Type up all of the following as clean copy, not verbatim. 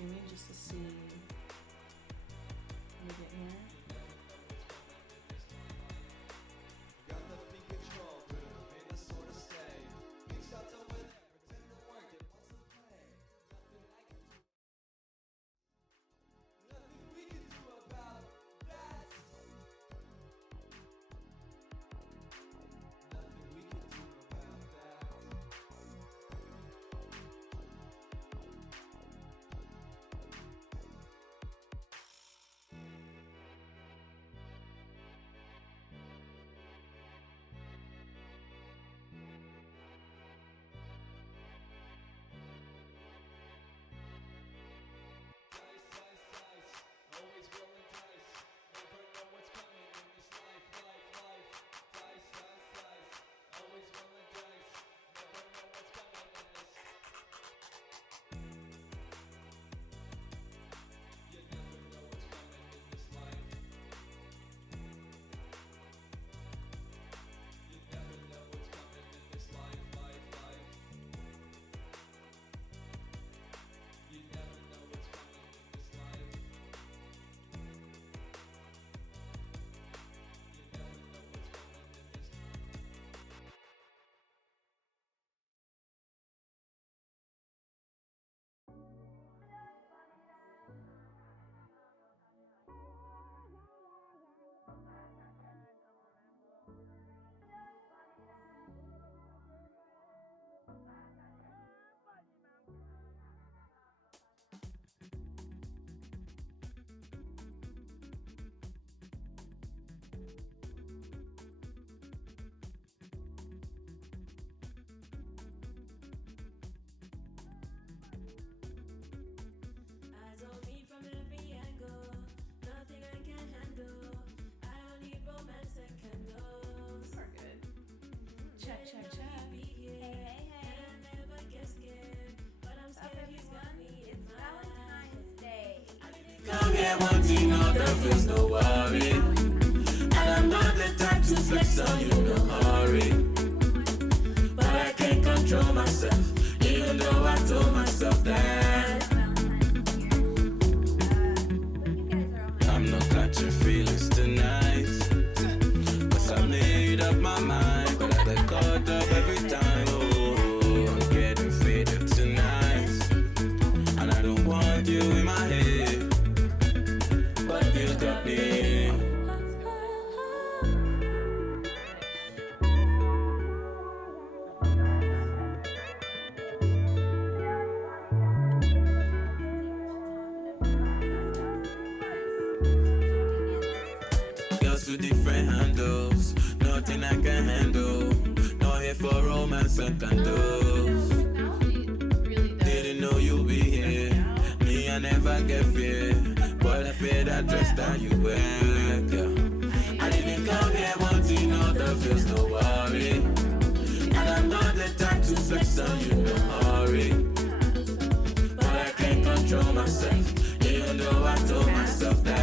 streaming just to see when we get here. Got nothing in control, but in a sort of state. Things start to win, pretend to work, it wants to play. Nothing I can do. Nothing we can do about that. Nothing we can do about that. Dice, dice, dice, always rolling dice. Never know what's coming in this life, life, life. Dice, dice, dice, always rolling dice. Never know what's coming in this. You never know what's coming in this life. You never know what's coming in this life, life, life. You never know what's coming in this life. You never know what's coming in this. Eyes on me from every angle, nothing I can handle. I don't need romance and candles. We're good. Check, check, check. Hey, I never get scared, but I'm scared he's got me. It's Valentine's Day. Come here wanting all the feels, no worry. And I'm not the type to flex on you, no hurry. But I can't control myself, even though I told myself that I'm not catching feelings tonight. Cause I made up my mind, but I get caught up every time. Oh, I'm getting faded tonight. And I don't want you in my head, but you got me. Girls with different handles, nothing I can handle. Not here for romance and candles. Didn't know you'd be here. Me, I never get fear, but I fear that dress that you wear, girl. I didn't come here wanting all the feels, no worry. And I'm not the type to flex on you, no hurry. But I can't control myself, even though I told myself that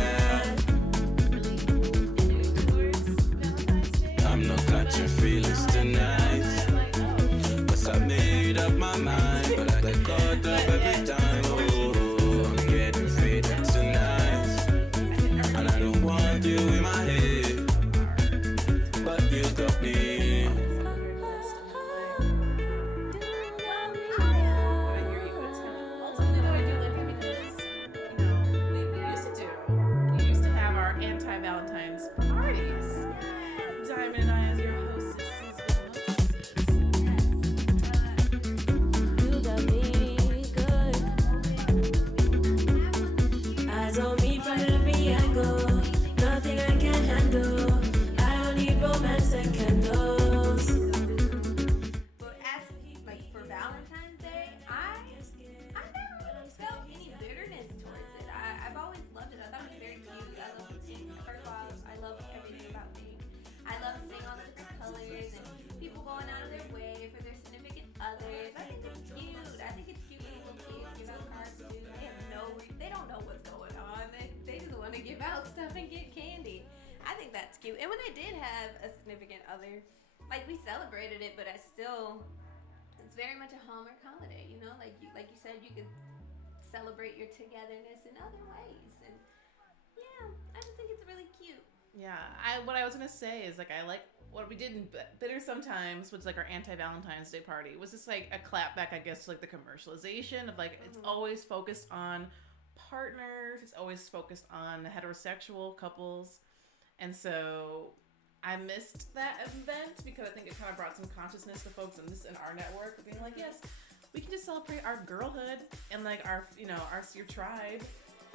I'm not catching feelings tonight. Cause I made up my mind, but I get caught up every time. Oh, I'm getting faded tonight. And I don't want you in my head, but you got me. I hear you, but it's kind of ultimately what I do like having this. We used to have our anti-Valentine's parties. Diamond and I, as your hostesses, You got me good. Eyes on me from every angle, nothing I can handle. I don't need romance and candles. But as like for Valentine's Day, I never really felt any bitterness towards it. I've always loved it. I thought it was very cute. I love the pink. First of all, I love everything about pink. I love seeing all the different colors and people going out of their way for their significant others. I think it's cute. I think it's cute when people give out cards too. They don't know what's going on. They just want to give out stuff and get candy. I think that's cute. And when I did have a significant other, like we celebrated it, but it's very much a Hallmark holiday. You know, like you said, you could celebrate your togetherness in other ways. And yeah, I just think it's really cute. Yeah, what I was gonna say is like I like what we did in Bitter Sometimes, which is like our anti-Valentine's Day party, was just like a clapback, I guess, to like the commercialization of like it's always focused on partners, it's always focused on heterosexual couples, and so I missed that event because I think it kind of brought some consciousness to folks in our network, being like, yes, we can just celebrate our girlhood and like our your tribe.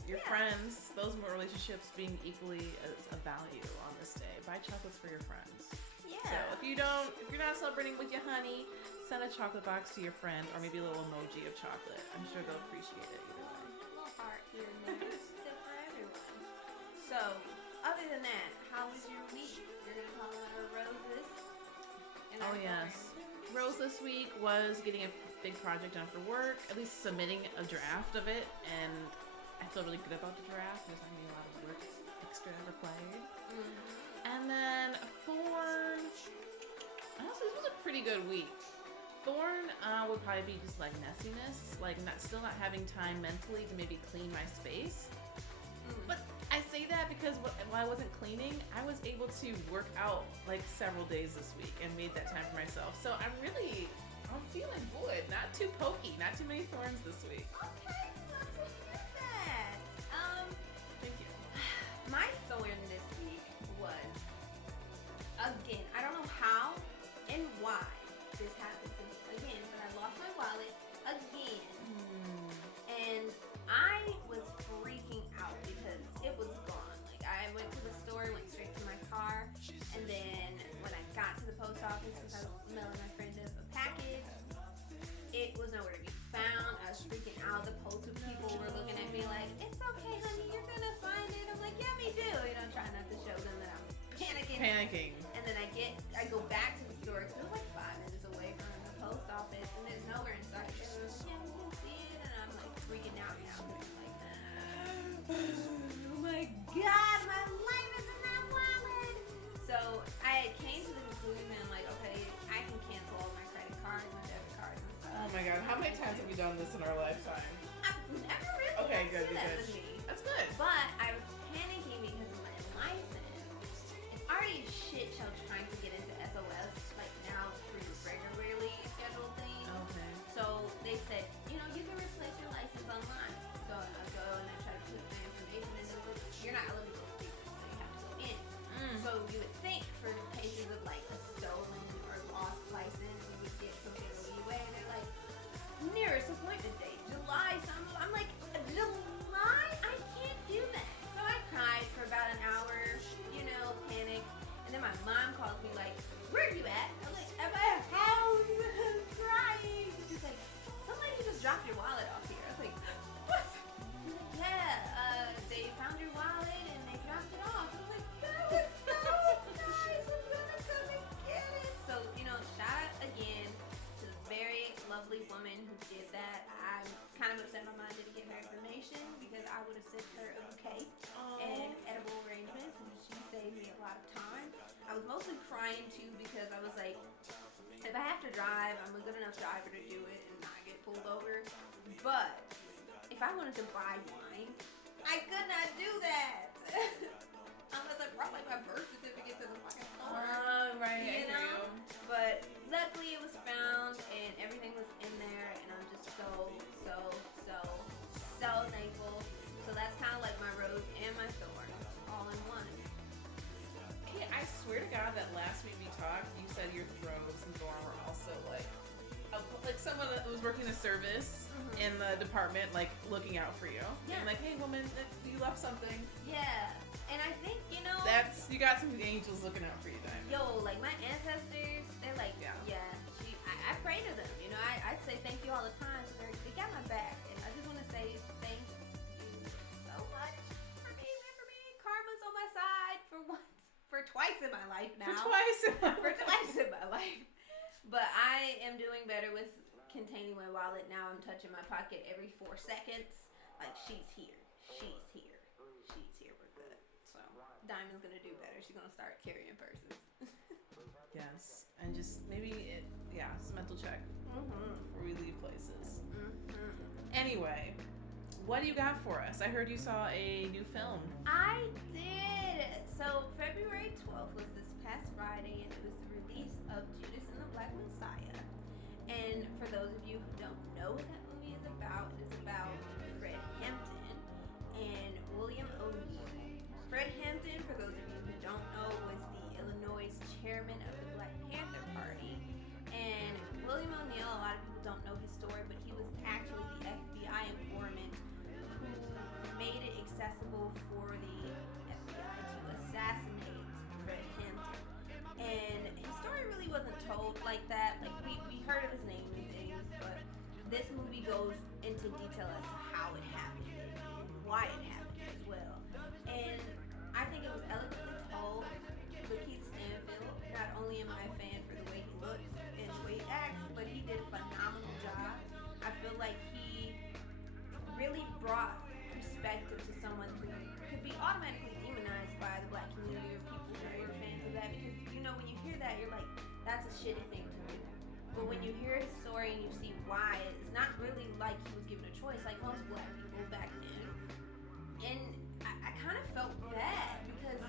Your friends, those relationships being equally a value on this day. Buy chocolates for your friends. Yeah. So if you're not celebrating with your honey, send a chocolate box to your friend or maybe a little emoji of chocolate. I'm sure they'll appreciate it either way. A little heart here and there. It's good for everyone. So, other than that, how was your week? You're gonna talk about our roses. And our Yes. Rose this week was getting a big project done for work, at least submitting a draft of it, and I feel really good about the draft because I made a lot of work extra required. And then Thorn, honestly, this was a pretty good week. Thorn would probably be just like messiness, like still not having time mentally to maybe clean my space. But I say that because while I wasn't cleaning, I was able to work out like several days this week and made that time for myself. So I'm feeling good. Not too pokey, not too many thorns this week. Okay, love to hear that. Thank you. My thorn this week was, again, I don't know how and why this happened to me again, but I lost my wallet again. And I was freaking out because it was gone. Like, I went to the store, went straight to my car, and then when I got to the post office, because I was mailing my friend a package, it was nowhere to be found. I was freaking out. The postal people were looking at me like, it's okay, honey, you're gonna find it. I'm like, yeah, me too. Trying not to show them that I'm panicking. And then I go back to the store because it was like 5 minutes away from the post office, and there's nowhere in sight. They're like, yeah, we can see it, and I'm like freaking out now because I'm like, oh my god, my life is in that wallet. So I came to the conclusion that I'm like, okay, I can cancel all my credit cards, my debit cards, and stuff. Oh my god, how many times have we done this in our lifetime? I've never really Okay, had to good, do that good. with me. That's good. But I was panicking because of my license. It's already a shit show trying to get into SOS, like now through the regularly scheduled thing. Okay. So they said, you can replace your license online. So I go and I try to put my information in, and you're not eligible to do this, so you have to go in. So you would think for cases of like a stolen or lost license, you would get some sort of leeway, and they're like, nearest appointment date, July. So I'm like, July? I can't do that. So I cried for about an hour, panicked. And then my mom calls me like, where are you at? I'm like, at my house, crying. She's like, somebody just dropped your wallet off here. I was like, what? Yeah, they found your wallet and they dropped it off. I was like, that was so nice. I'm gonna come and get it. So, shout out again to the very lovely woman who did that. I'm kind of upset my mom didn't get her information because I would have sent her a bouquet and edible arrangements, and she saved me a lot of time. I was mostly crying too because I was like, if I have to drive, I'm a good enough driver to do it and not get pulled over. But if I wanted to buy wine, I could not do that. Unless I brought like my birth certificate to the fucking store. Right. But luckily it was found and everything was in there, and I'm just so thankful. So that's kind of like my rose and my thorn all in one. Hey, I swear to God that last week we talked, you said your rose and thorn were also like someone that was working a service in the department, like looking out for you. Yeah. And like, hey woman, you left something. Yeah. And I think, you got some angels looking out for you, Diamond. yo, like my ancestors, they're like, I pray to them, I say thank you all the time, so they got my back, and I just want to say thank you so much for being there for me. Karma's on my side for twice in my life now. For twice in my life. But I am doing better with containing my wallet now. I'm touching my pocket every 4 seconds. Like, she's here. We're good. So Diamond's gonna do better. She's gonna start carrying purses. Yes. And just maybe it's a mental check before we leave places. Anyway, what do you got for us? I heard you saw a new film. I did. So February 12th was this past Friday, and it was the release of Judas and the Black Messiah. And for those of you who don't know what that movie is about, it is about Fred Hampton and William O'Neill. Fred Hampton, for those of you who don't know, was the Illinois chairman of the Black Panther Party. And William O'Neill, a lot of people don't know his story, but he was actually the FBI informant who made it accessible for the FBI to assassinate Fred Hampton. And his story really wasn't told like that. Like we heard of his name and things, but this movie goes into detail as to how it happened and why it happened as well. And I think it was eloquently told. Lakeith Stanfield, not only am I a fan for the way he looks and the way he acts, but he did a phenomenal job. I feel like he really brought perspective to someone who could be automatically demonized by the black community or people who are fans of that, because when you hear that, you're like, that's a shitty thing to do. But when you hear his story and you see why, it's not really like he was given a choice like most black people back then. And I kind of felt bad because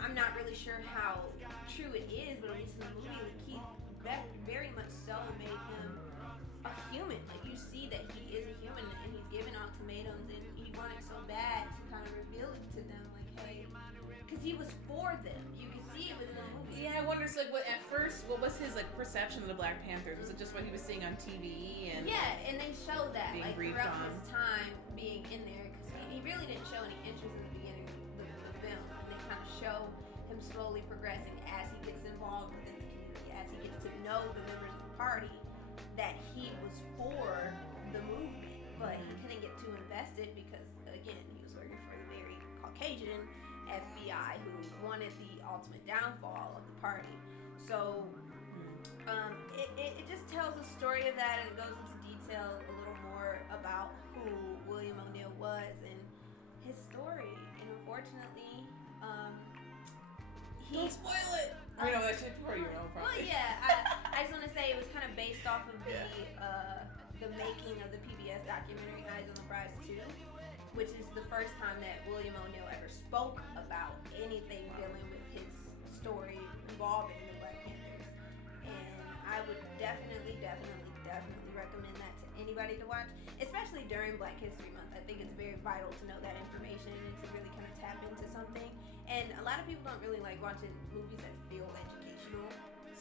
I'm not really sure how true it is, but at least in the movie, Lakeith very much so made him a human. Like, you see that he is a human and he's giving ultimatums, and he wanted so bad to kind of reveal it to them, like, hey, because he was for them. You can see it within the movie. Yeah, I wonder, so, like, what was his, like, perception of the Black Panthers? Was it just what he was seeing on TV? And yeah, and they showed that, being like, briefed throughout on. his time being in there, because he really didn't show any interest in the beginning of the film. And they kind of show him slowly progressing as he gets involved within the community, as he gets to know the members of the party, that he was for the movement, but he couldn't get too invested because, again, he was working for the very Caucasian FBI who wanted the ultimate downfall of the party. So it just tells the story of that, and it goes into detail a little more about who William O'Neill was and his story. And unfortunately, Don't spoil it! I know, that shit for you, know, well, probably. yeah, I just want to say it was kind of based off of the making of the PBS documentary Eyes on the Prize 2, which is the first time that William O'Neill ever spoke about anything dealing with his story involving the Black Panthers. And I would definitely recommend that to anybody to watch, especially during Black History Month. I think it's very vital to know that information and to really kind of tap into something. And a lot of people don't really like watching movies that feel educational.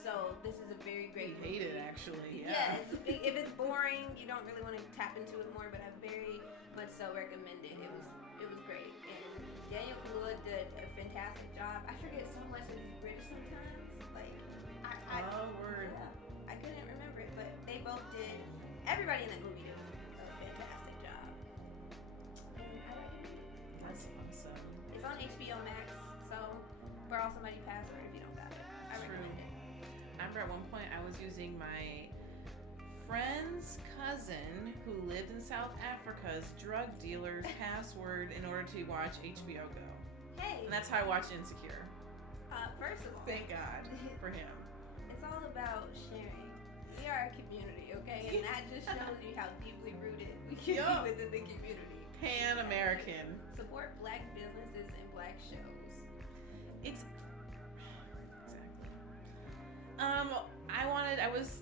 So this is a very great I hate movie. it, actually. Yeah, if it's boring, you don't really want to tap into it more, but I very much so recommend it. It was great. And Daniel Kaluuya did a fantastic job. I forget so much that he's British sometimes. Like, Word. yeah, I couldn't remember it, but they both did. Everybody in that movie did a fantastic job. And I recommend it. That's awesome. It's on HBO Max, so borrow somebody's password if you don't got it. I True. recommend it. I remember at one point I was using my friend's cousin who lived in South Africa's drug dealer's password in order to watch HBO Go. Hey, And that's how I watched Insecure. first of all, Thank God for him. it's all about sharing. We are a community, okay? And that just shows you how deeply rooted we can Yup. be within the community. Pan-American. Support black businesses and black shows. Exactly.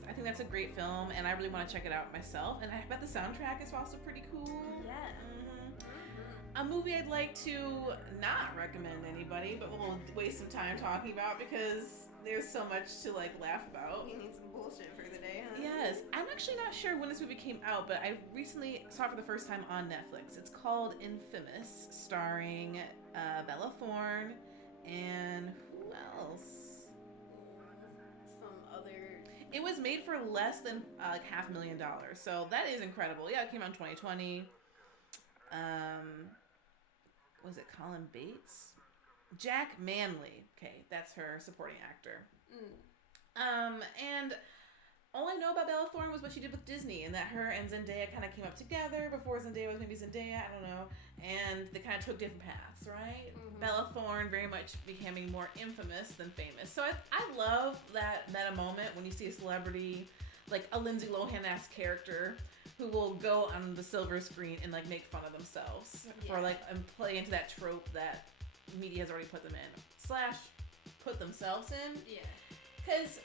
I think that's a great film, and I really want to check it out myself. And I bet the soundtrack is also pretty cool. Yeah. A movie I'd like to not recommend anybody, but we'll waste some time talking about because there's so much to like laugh about. You need some bullshit for the day, huh? Yes, I'm actually not sure when this movie came out, but I recently saw it for the first time on Netflix. It's called Infamous, starring Bella Thorne and who else? Some other. It was made for less than like $500,000, so that is incredible. Yeah, it came out in 2020. Was it Colin Bates? Jack Manley. Okay, that's her supporting actor. And all I know about Bella Thorne was what she did with Disney, and that her and Zendaya kind of came up together before Zendaya was maybe Zendaya, I don't know, and they kind of took different paths, right? Bella Thorne very much becoming more infamous than famous. So I love that meta moment when you see a celebrity, like a Lindsay Lohan-esque character, who will go on the silver screen and like make fun of themselves for like and play into that trope that media has already put them in / put themselves in. Yeah. Because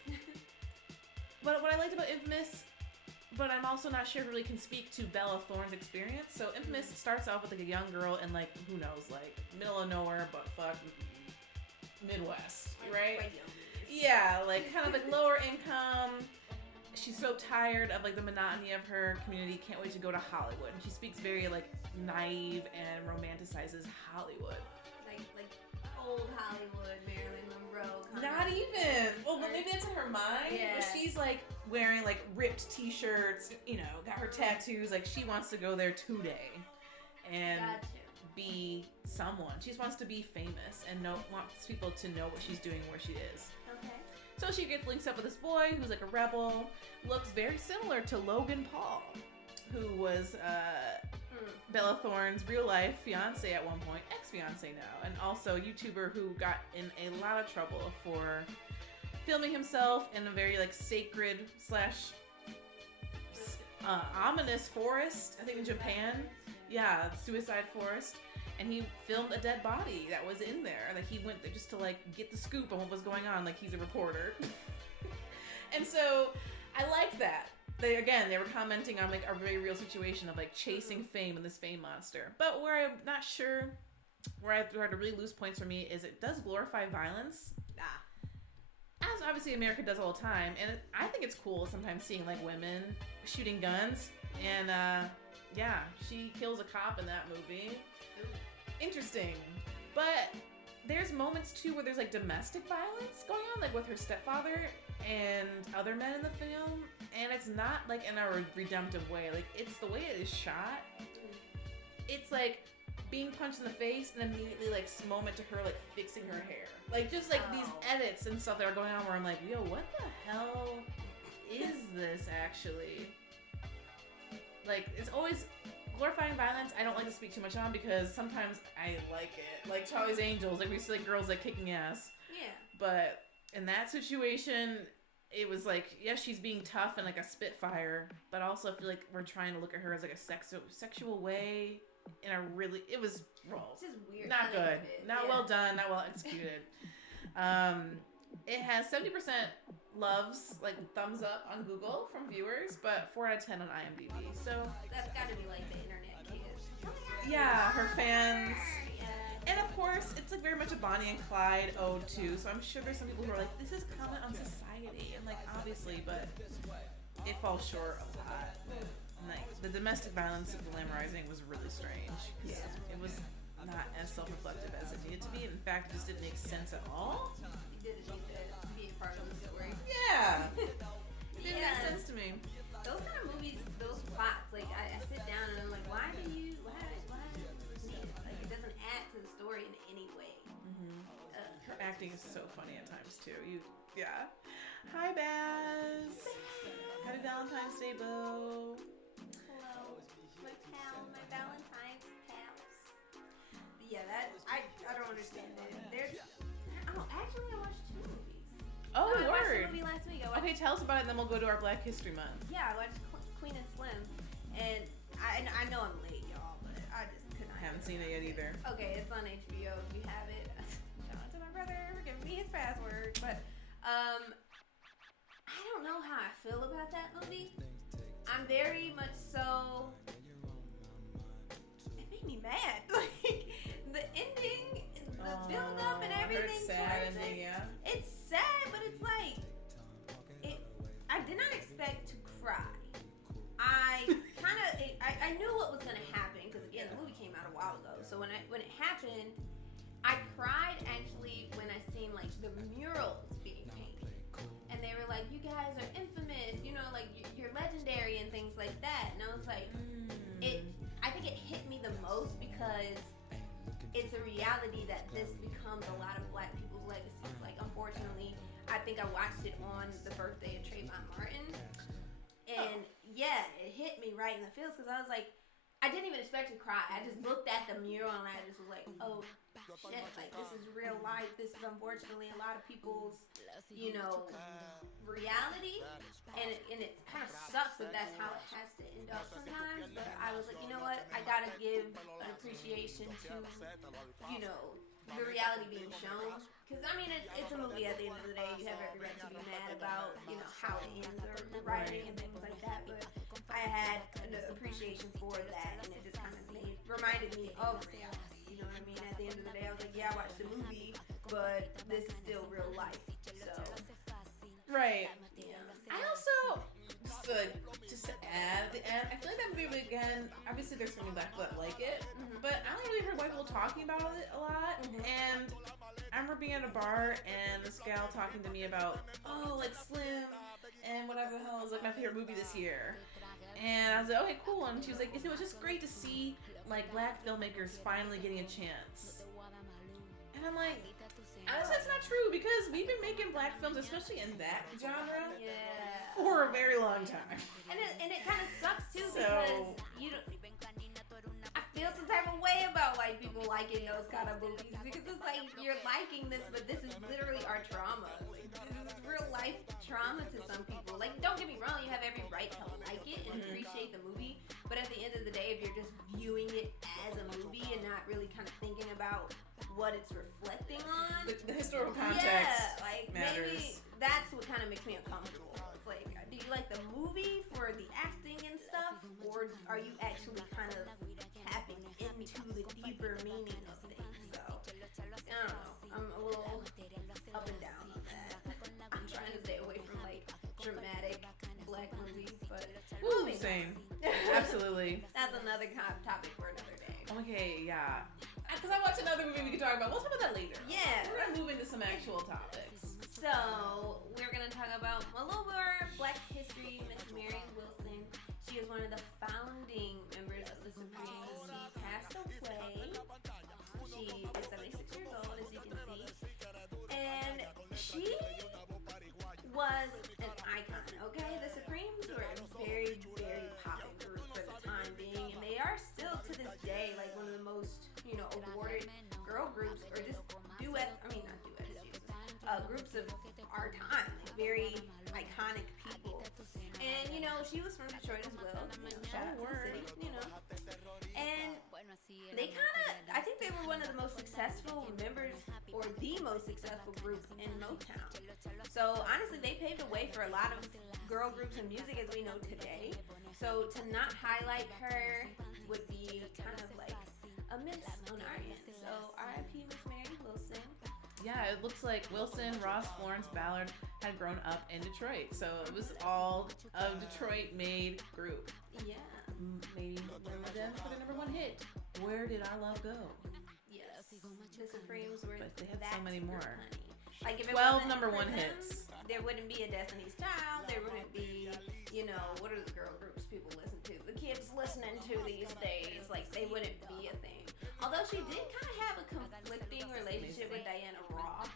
what I liked about Infamous, but I'm also not sure if really can speak to Bella Thorne's experience. So Infamous starts off with like a young girl in like, who knows, like middle of nowhere, but fuck Midwest, right? Yeah, like kind of like lower income. She's so tired of like the monotony of her community, can't wait to go to Hollywood. And she speaks very like naive and romanticizes Hollywood. Like old Hollywood, Marilyn Monroe. Not even. Well, but maybe that's in her mind. Yeah. But she's like wearing like ripped t-shirts, you know, got her tattoos. Like she wants to go there today and be someone. She just wants to be famous and wants people to know what she's doing, where she is. Okay. So she gets links up with this boy who's like a rebel, looks very similar to Logan Paul, who was Bella Thorne's real life fiance at one point, ex-fiance now, and also a YouTuber who got in a lot of trouble for filming himself in a very like sacred / ominous forest, I think in Japan. Yeah, suicide forest. And he filmed a dead body that was in there. Like he went there just to like get the scoop on what was going on. Like he's a reporter. And so I liked that. They were commenting on like a very real situation of like chasing fame and this fame monster. But where I'm not sure, where I had to really lose points for me is it does glorify violence. As obviously America does all the time. And I think it's cool sometimes seeing like women shooting guns. And yeah, she kills a cop in that movie. Interesting. But there's moments too where there's like domestic violence going on, like with her stepfather and other men in the film, and it's not like in a redemptive way. Like it's the way it is shot. It's like being punched in the face and immediately like moment to her like fixing her hair. Like just like these edits and stuff that are going on where I'm like, yo, what the hell is this actually? Like it's always glorifying violence. I don't like to speak too much on because sometimes I like it. Like Charlie's Angels, like we see like girls like kicking ass. Yeah. But in that situation, it was like, yes, she's being tough and like a spitfire, but also I feel like we're trying to look at her as like a sexual way in a really, it was It's just weird. not good, not well done, not well executed. It has 70% loves, like thumbs up on Google from viewers, but 4 out of 10 on IMDb. So that's got to be like the internet kids. Yeah, her fans. Yeah. And of course, it's like very much a Bonnie and Clyde ode too. So I'm sure there's some people who are like, this is comment on society, and like obviously, but it falls short a lot. Like the domestic violence and glamorizing was really strange. Yeah. It was not as self-reflective as it needed to be. In fact, it just didn't make sense at all. It didn't need to be a part of the story. Yeah. It didn't make sense to me. Those kind of movies, those plots, like I sit down and I'm like, why do you need it? Like it doesn't add to the story in any way. Her acting is so funny at times too. Yeah. Hi, Baz. Happy Valentine's Day, Bo. Hello, my pal, my Valentine's pals. Yeah, I don't understand it. Actually, I watched 2 movies. Oh, I watched word. a movie last week. Okay, tell us about it, and then we'll go to our Black History Month. Yeah, I watched Queen and Slim, and I know I'm late, y'all, but I just could not. I haven't seen it yet either. Okay, it's on HBO if you have it. Shout out to my brother for giving me his password. But I don't know how I feel about that movie. I'm very much so. It made me mad. Like the ending, the build up, and everything. It's sad ending, yeah. It's sad, but it's like I did not expect to cry. I knew what was gonna happen because again the movie came out a while ago. So when it happened, I cried actually when I seen like the murals being painted, and they were like, "You guys are infamous, you know, like you're legendary and things like that." And I was like, I think it hit me the most because it's a reality that this becomes a lot of Black people's legacies. Like unfortunately, I think I watched it on the birthday of Trayvon Martin. And yeah, it hit me right in the feels because I was like, I I didn't even expect to cry. I just looked at the mural and I just was like, oh shit, like this is real life. This is unfortunately a lot of people's, you know, reality. And it kind of sucks that that's how it has to end up sometimes. But I was like, you know what? I gotta give an appreciation to, you know, the reality being shown. Because, I mean, it's a movie at the end of the day. You have every right to be mad about, you know, how it ends or the writing and things like that. But I had an appreciation for that, and it just kind of reminded me of reality. You know what I mean? At the end of the day, I was like, yeah, I watched the movie, but this is still real life. So, Right. yeah. I also, just to add, I feel like that movie, again, obviously there's so many black people that like it, but I only really heard white people talking about it a lot, and I remember being at a bar and this gal talking to me about, oh, like Slim and whatever the hell is like my favorite movie this year. And I was like, okay, cool. And she was like, it was just great to see like black filmmakers finally getting a chance. And I'm like, honestly, that's not true because we've been making black films, especially in that genre, for a very long time. And it kind of sucks too So- because you don't. I feel some type of way about white people liking those kind of movies because it's like you're liking this, but this is literally our trauma. Like, this is real life trauma to some people. Like, don't get me wrong, you have every right to like it and appreciate the movie, but at the end of the day, if you're just viewing it as a movie and not really kind of thinking about what it's reflecting on, The historical context like matters. maybe that's what kind of makes me uncomfortable. It's like, do you like the movie for the acting and stuff, or are you actually kind of tapping into the deeper meaning of things? So, I don't know. I'm a little up and down on that. I'm trying to stay away from like dramatic black movies, but Woo, moving same. on. Absolutely. That's another topic for another day. Okay, yeah. Because I watched another movie we could talk about. We'll talk about that later. Yeah. We're gonna move into some actual topics. So, we're going to talk about a little more Black history. Miss Mary Wilson. She is one of the founding members of the Supremes. She passed away. She is 76 years old, as you can see. And she was an icon, okay? The Supremes were a very, very popular group for the time being. And they are still, to this day, like one of the most, you know, awarded girl groups, or just duets. I mean, not duets, Jesus. Groups of our time, like very iconic people. And you know, she was from Detroit as well. You know, shout out to the city, you know. And they I think they were one of the most successful members, or the most successful group in Motown. So honestly, they paved the way for a lot of girl groups and music as we know today. So to not highlight her would be kind of like a miss on our end. So R.I.P. Miss Mary Wilson. Yeah, it looks like Wilson, Ross, Florence, Ballard had grown up in Detroit. So it was all a Detroit-made group. Yeah. Maybe one of them for the #1 hit. Where Did Our Love Go? Yes. The Supremes were But they had that so many more. honey. Like if it 12 wasn't for #1 them, hits. there wouldn't be a Destiny's Child. There wouldn't be, you know, what are the girl groups people listen to? The kids listening to these days, like they wouldn't be a thing. Although she did kind of have a conflicting relationship with Diana Ross.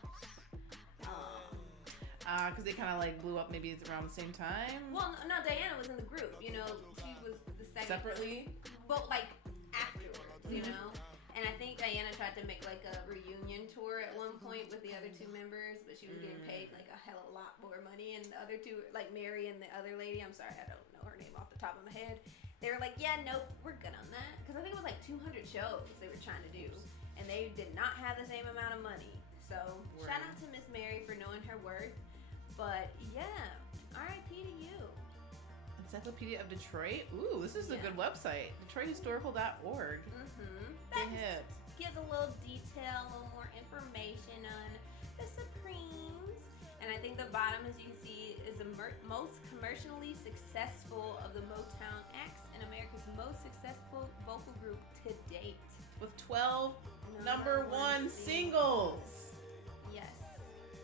Because they kind of like blew up maybe around the same time. Well, no, Diana was in the group. You know, she was the second. Separately? But like afterwards, you know. And I think Diana tried to make like a reunion tour at one point with the other two members, but she was getting paid like a hell of a lot more money. And the other two, like Mary and the other lady, I'm sorry, I don't know her name off the top of my head. They were like, yeah, nope, we're good on that. Because I think it was like 200 shows they were trying to do. And they did not have the same amount of money. So shout out to Miss Mary for knowing her worth. But yeah, R.I.P. to you. Encyclopedia of Detroit. Ooh, this is a Yeah. good website. DetroitHistorical.org. That Good hit. just gives a little detail, a little more information on the Supremes. And I think the bottom, as you can see, is the most commercially successful of the Motown acts and America's most successful vocal group to date. With 12 #1 singles. Yes.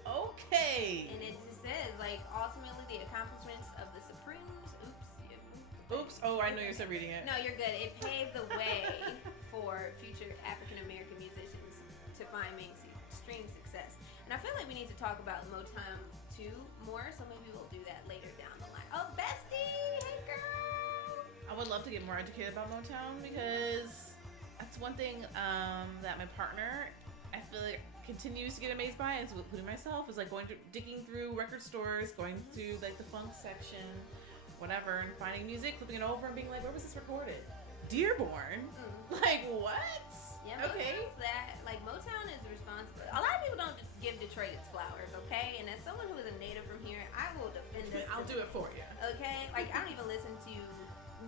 Okay. And it just says, like, ultimately the accomplishments of the Supremes. Oops. Oh, I know you're still reading it. No, you're good. It paved the way for future African American musicians to find mainstream success. And I feel like we need to talk about Motown 2 more, so maybe we'll do that later down the line. Oh, bestie! Hey, girl! I would love to get more educated about Motown because that's one thing that my partner, I feel like, continues to get amazed by, including myself, is like digging through record stores, going through like the funk section, whatever, and finding music, flipping it over, and being like, where was this recorded? Dearborn? Like, what? Yeah, Okay. Motown's that. Like, Motown is responsible. A lot of people don't just give Detroit its flowers, okay? And as someone who is a native from here, I will defend this. I'll do it for you. Okay? Like, I don't even listen to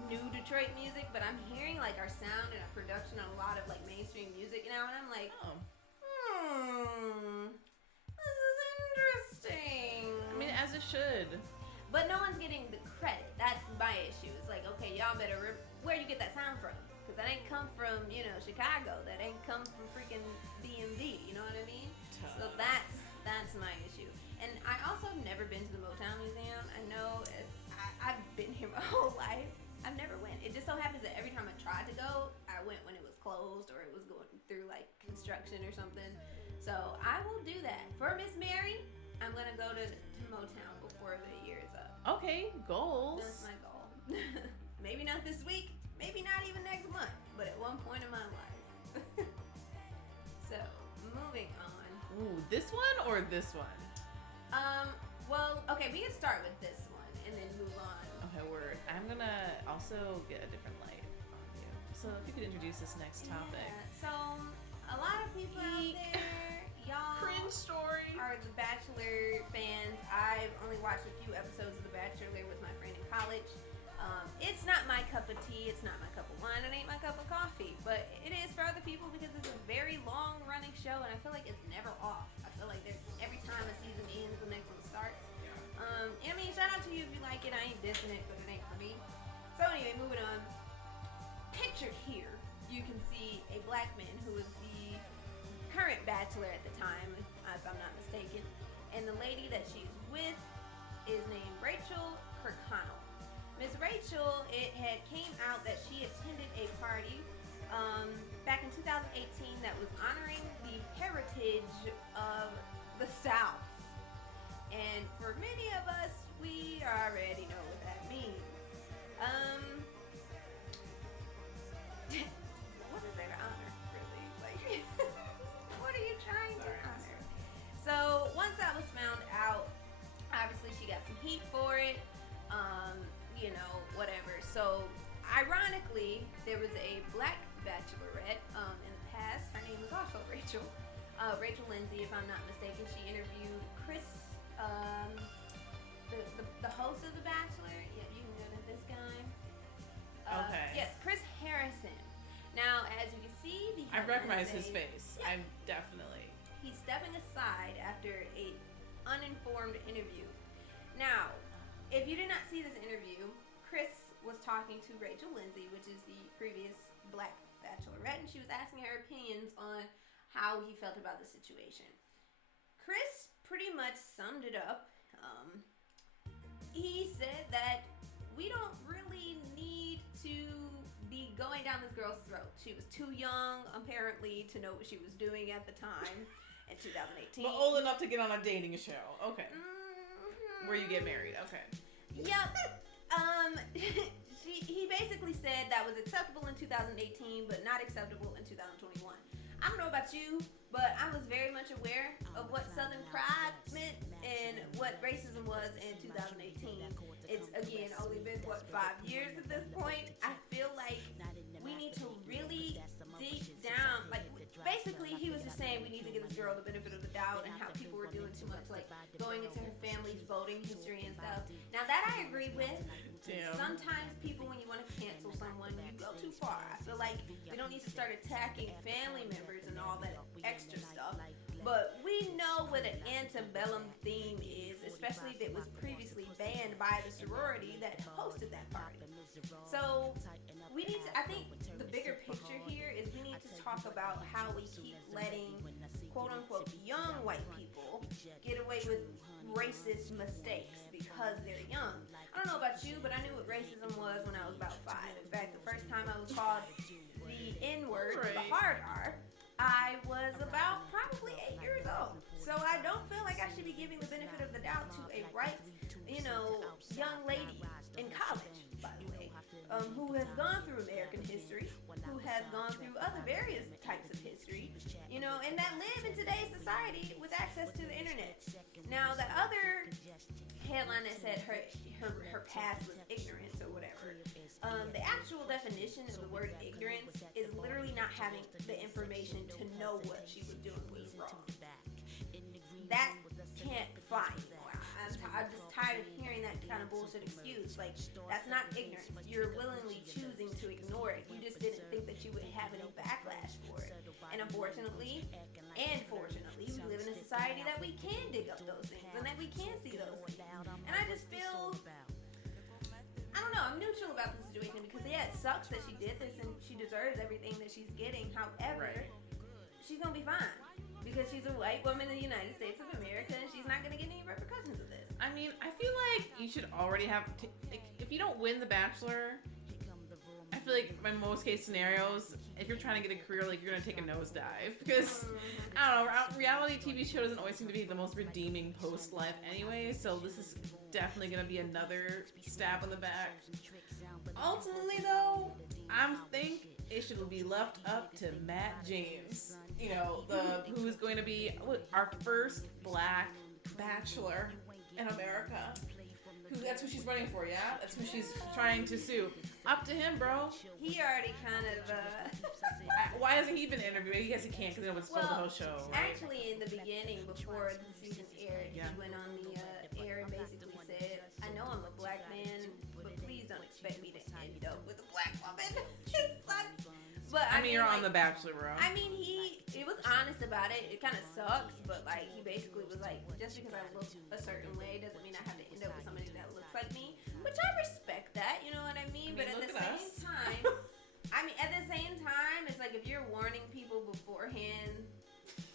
new Detroit music, but I'm hearing, like, our sound and our production on a lot of, like, mainstream music now, and I'm like, this is interesting. I mean, as it should. But no one's getting the credit. That's my issue. It's like, okay, y'all better where you get that sound from? Because that ain't come from, Chicago. That ain't come from freaking DMV. You know what I mean? So that's my issue. And I also have never been to the Motown Museum. I know I've been here my whole life. I've never went. It just so happens that every time I tried to go, I went when it was closed or it was going through like construction or something. So I will do that. For Miss Mary, I'm gonna go to Motown before the year is up. Okay, goals. That's my goal. Maybe not this week, maybe not even next month, but at one point in my life. So, moving on. Ooh, this one or this one? Well, okay, we can start with this one and then move on. Okay, word. I'm gonna also get a different light on you. So if you could introduce this next topic. Yeah, so, a lot of people out there, y'all Cringe story. are The Bachelor fans. I've only watched a few episodes of The Bachelor with my friend in college. It's not my cup of tea. It's not my cup of wine. It ain't my cup of coffee. But it is for other people because it's a very long-running show, and I feel like it's never off. I feel like every time a season ends, the next one starts. I mean, shout out to you if you like it. I ain't dissing it, but it ain't for me. So anyway, moving on. Pictured here, you can see a black man who is the current bachelor at the time, if I'm not mistaken. And the lady that she's with is named Rachel Kirkconnell. Miss Rachel, it had came out that she attended a party back in 2018 that was honoring the heritage of the South. And for many of us, we already know what that means. What is there to honor, really? Like, what are you trying to honor? So once that was found out, obviously she got some heat for it. Whatever. So ironically, there was a black bachelorette in the past. Her name was also Rachel. Rachel Lindsay, if I'm not mistaken. She interviewed Chris, the host of The Bachelor. Yeah, you can go to this guy. Okay. Yes, Chris Harrison. Now, as you can see, I recognize his face. Yeah. I'm definitely. He's stepping aside after a uninformed interview. Now, if you did not see this interview, Chris was talking to Rachel Lindsay, which is the previous black bachelorette, and she was asking her opinions on how he felt about the situation. Chris pretty much summed it up. He said that we don't really need to be going down this girl's throat. She was too young, apparently, to know what she was doing at the time in 2018. But old enough to get on a dating show. Okay. Mm-hmm. Where you get married. Okay. Yep. He basically said that was acceptable in 2018, but not acceptable in 2021. I don't know about you, but I was very much aware of what Southern pride meant and what racism was in 2018. It's, again, only been, 5 years at this point? I feel like we need to really dig down. Like, basically, he was just saying we need to give this girl the benefit of the doubt and how people were doing too much, like, going into her family's voting history and stuff. Now, that I agree with. Damn. Sometimes people, when you want to cancel someone, you go too far. I feel like we don't need to start attacking family members and all that extra stuff. But we know what an antebellum theme is, especially if it was previously banned by the sorority that hosted that party. So we need to, I think the bigger picture here is we need to talk about how we keep letting quote unquote young white people get away with racist mistakes because they're young. I don't know about you, but I knew what racism was when I was about 5. In fact, the first time I was called the N-word, the hard R, I was about probably 8 years old. So I don't feel like I should be giving the benefit of the doubt to a bright, young lady in college, by the way. who has gone through American history, who has gone through other various types of history, you know, and that live in today's society with access to the internet. Now, the other headline that said her past was ignorance or whatever. The actual definition of the word ignorance is literally not having the information to know what she was doing was wrong. That can't fly anymore. I'm just tired of hearing that kind of bullshit excuse. Like, that's not ignorance. You're willingly choosing to ignore it. You just didn't think that you would have any backlash for it. And unfortunately, and fortunately, we live in a society that we can dig up those things and that we can see those things. And I just feel, I don't know, I'm neutral about the situation because, yeah, it sucks that she did this and she deserves everything that she's getting. However, she's going to be fine. Because she's a white woman in the United States of America and she's not going to get any repercussions of this. I mean, I feel like you should already have, if you don't win The Bachelor, I feel like in most case scenarios, if you're trying to get a career, like, you're going to take a nosedive. Because, I don't know, reality TV show doesn't always seem to be the most redeeming post-life anyway, so this is definitely going to be another stab in the back. Ultimately, though, I think it should be left up to Matt James. You know, who is going to be our first black bachelor in America. That's who she's running for, yeah? That's who she's trying to sue. Up to him, bro. He already kind of, why hasn't he been interviewed? I guess he can't because it would spoil the whole show, right? Actually, in the beginning, before the season aired, he went on the air and basically said, I know I'm a black man, but please don't expect me to end up with a black woman. It sucks. But I mean, you're on The Bachelor, bro. I mean, he was honest about it. It kind of sucks, but like he basically was like, just because I look a certain way doesn't mean I have to end up with somebody that looks like me. Which I respect that, you know what I mean? But at the same time, it's like if you're warning people beforehand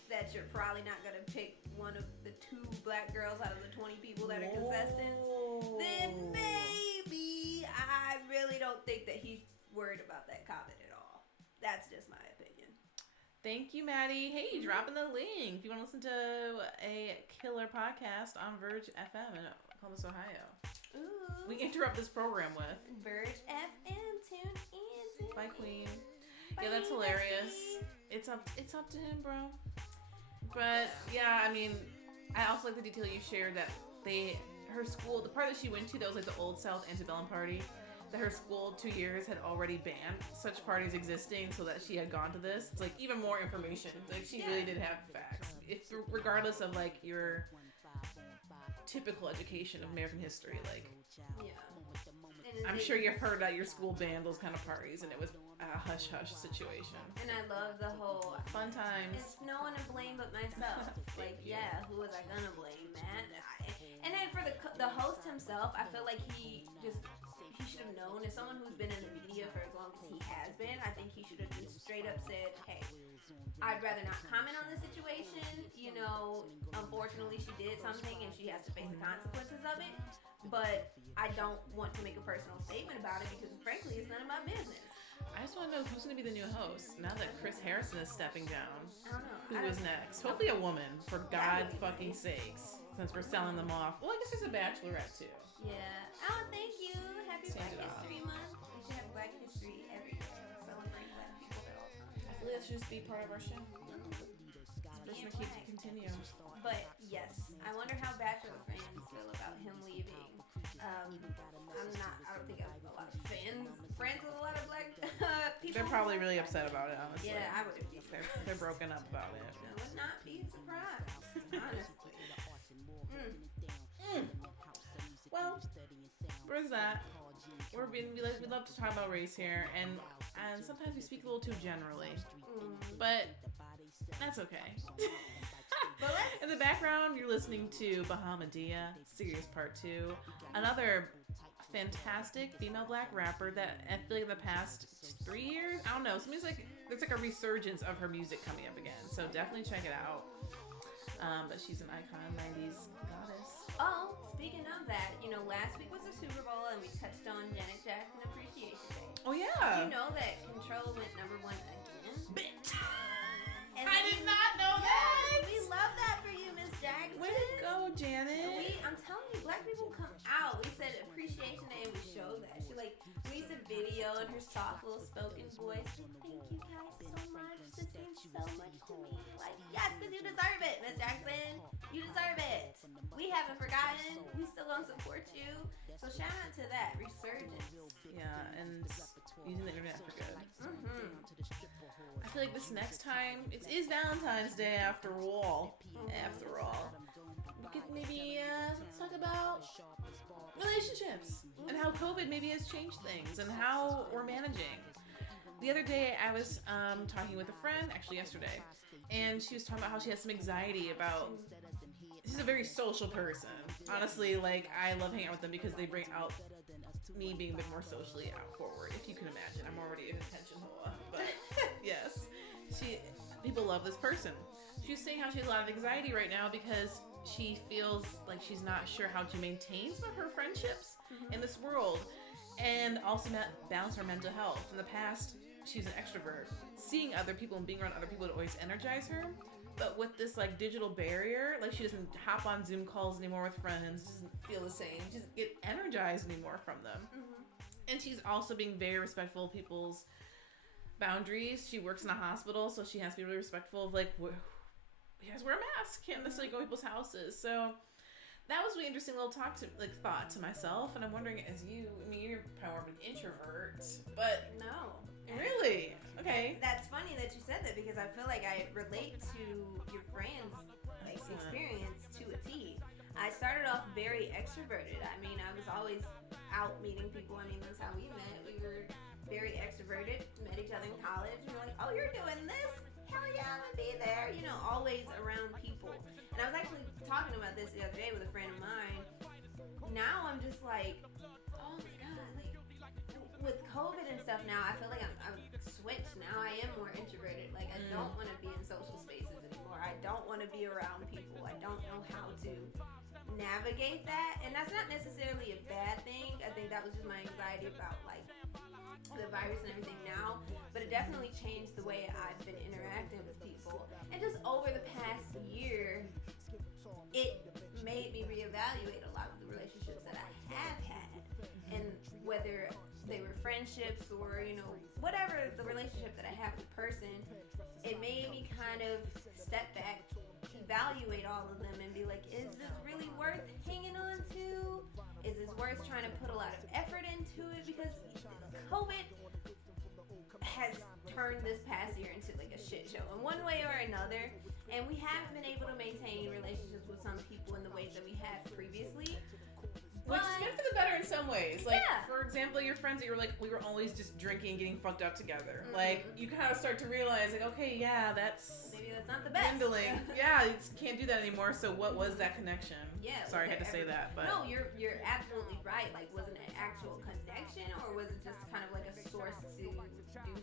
that you're probably not gonna pick one of the 2 black girls out of the 20 people that are contestants, then maybe I really don't think that he's worried about that comment at all. That's just my opinion. Thank you, Maddie. Hey, dropping the link. If you want to listen to a killer podcast on Verge FM in Columbus, Ohio. Ooh. We interrupt this program with Verge FM, tune in. Bye, Queen. Bye, Yeah, that's hilarious. It's up to him, bro. But yeah, I mean, I also like the detail you shared that her school, the part that she went to, that was like the Old South antebellum party, that her school 2 years had already banned such parties existing, so that she had gone to this. It's like even more information. Like she really did have facts. If regardless of like your typical education of American history, like I'm sure you've heard that your school banned those kind of parties, and it was a hush-hush situation. And I love the whole fun times. It's no one to blame but myself. Like, yeah, who was I gonna blame, man? And then for the host himself, I feel like he should have known. As someone who's been in the media for as long as he has been, I think he should have just straight up said, hey, I'd rather not comment on the situation. You know, unfortunately she did something and she has to face the consequences of it. But I don't want to make a personal statement about it because frankly it's none of my business. I just want to know who's going to be the new host now that Chris Harrison is stepping down. I don't know. Who is next? Hopefully a woman, for God fucking sakes. Since we're selling them off. Well, I guess there's a bachelorette too. Yeah. Oh, thank you. Happy Change Black it off. History Month. We should have Black History every day. Celebrate Black people at all times. I feel like that should just be part of our show. Just to keep it continue. But yes, I wonder how Bachelor fans feel about him leaving. I don't think I have a lot of friends with a lot of black people. They're probably really upset about it, honestly. Yeah, I would be. They're broken up about it. I would not be surprised, honestly. Well, where's that? We love to talk about race here, and sometimes we speak a little too generally, but that's okay. In the background, you're listening to Bahamadia, Series Part 2, another fantastic female black rapper that I feel like in the past 3 years, I don't know, there's like a resurgence of her music coming up again, so definitely check it out. But she's an icon, 90s goddess. Oh, speaking of that, you know, last week was the Super Bowl and we touched on Janet Jackson Appreciation Day. Oh yeah. Did you know that Control went #1 again? Bitch. And I did not know that. We love that for you, Miss Jackson. Way to go, Janet. I'm telling you, black people come out. We said Appreciation Day and we showed that. We used to video soft little spoken voice. Thank you guys so much. This means so much to me. Like, yes, because you deserve it, Miss Jackson. You deserve it. We haven't forgotten. We still gonna support you. So shout out to that resurgence. Yeah, and using the internet for good. Mm-hmm. I feel like this next time, it is Valentine's Day after all. After all. We could maybe let's talk about relationships and how COVID maybe has changed things and how we're managing. The other day I was talking with a friend, actually yesterday, and she was talking about how she has some anxiety about, she's a very social person. Honestly, like, I love hanging out with them because they bring out me being a bit more socially out forward, if you can imagine. I'm already an attention whore, but yes, people love this person. She was saying how she has a lot of anxiety right now because she feels like she's not sure how to maintain some of her friendships in this world and also balance her mental health. In the past, she's an extrovert. Seeing other people and being around other people would always energize her. But with this like digital barrier, like she doesn't hop on Zoom calls anymore with friends, doesn't feel the same. She doesn't get energized anymore from them. And she's also being very respectful of people's boundaries. She works in a hospital, so she has to be really respectful of like, you guys wear a mask, can't necessarily go to people's houses. So that was a really interesting little thought to myself. And I'm wondering, as you, I mean, you're probably more of an introvert, but No. really? Okay. That's funny that you said that because I feel like I relate to your friend's like experience to a T. I started off very extroverted. I mean, I was always out meeting people. I mean, that's how we met. We were very extroverted, met each other in college. We were like, oh, you're doing this? Hell yeah, I'm gonna be there. You know, always around people. And I was actually talking about this the other day with a friend of mine. Now I'm just like, oh my God, like, with COVID and stuff now, I feel like I'm switched. Now I am more introverted. Like, I don't want to be in social spaces anymore. I don't want to be around people. I don't know how to navigate that. And that's not necessarily a bad thing. I think that was just my anxiety about, like, the virus and everything now. But it definitely changed the way I've been interacting with people. And just over the past year, it made me reevaluate a lot of the relationships that I have had. And whether they were friendships or, you know, whatever the relationship that I have with a person, it made me kind of step back, evaluate all of them and be like, is this really worth hanging on to? Is this worth trying to put a lot of effort into it? Because COVID has turned this past year into like a shit show in one way or another. And we haven't been able to maintain relationships with some people in the ways that we had previously. Which is good for the better in some ways. Like, Yeah. for example, your friends that you were like, we were always just drinking and getting fucked up together. Like, you kind of start to realize, like, okay, yeah, Maybe that's not the best. dwindling. Yeah, you can't do that anymore. So what was that connection? Yeah. Sorry, I was had to say there that, but no, you're absolutely right. Like, was it an actual connection, or was it just kind of like a source to do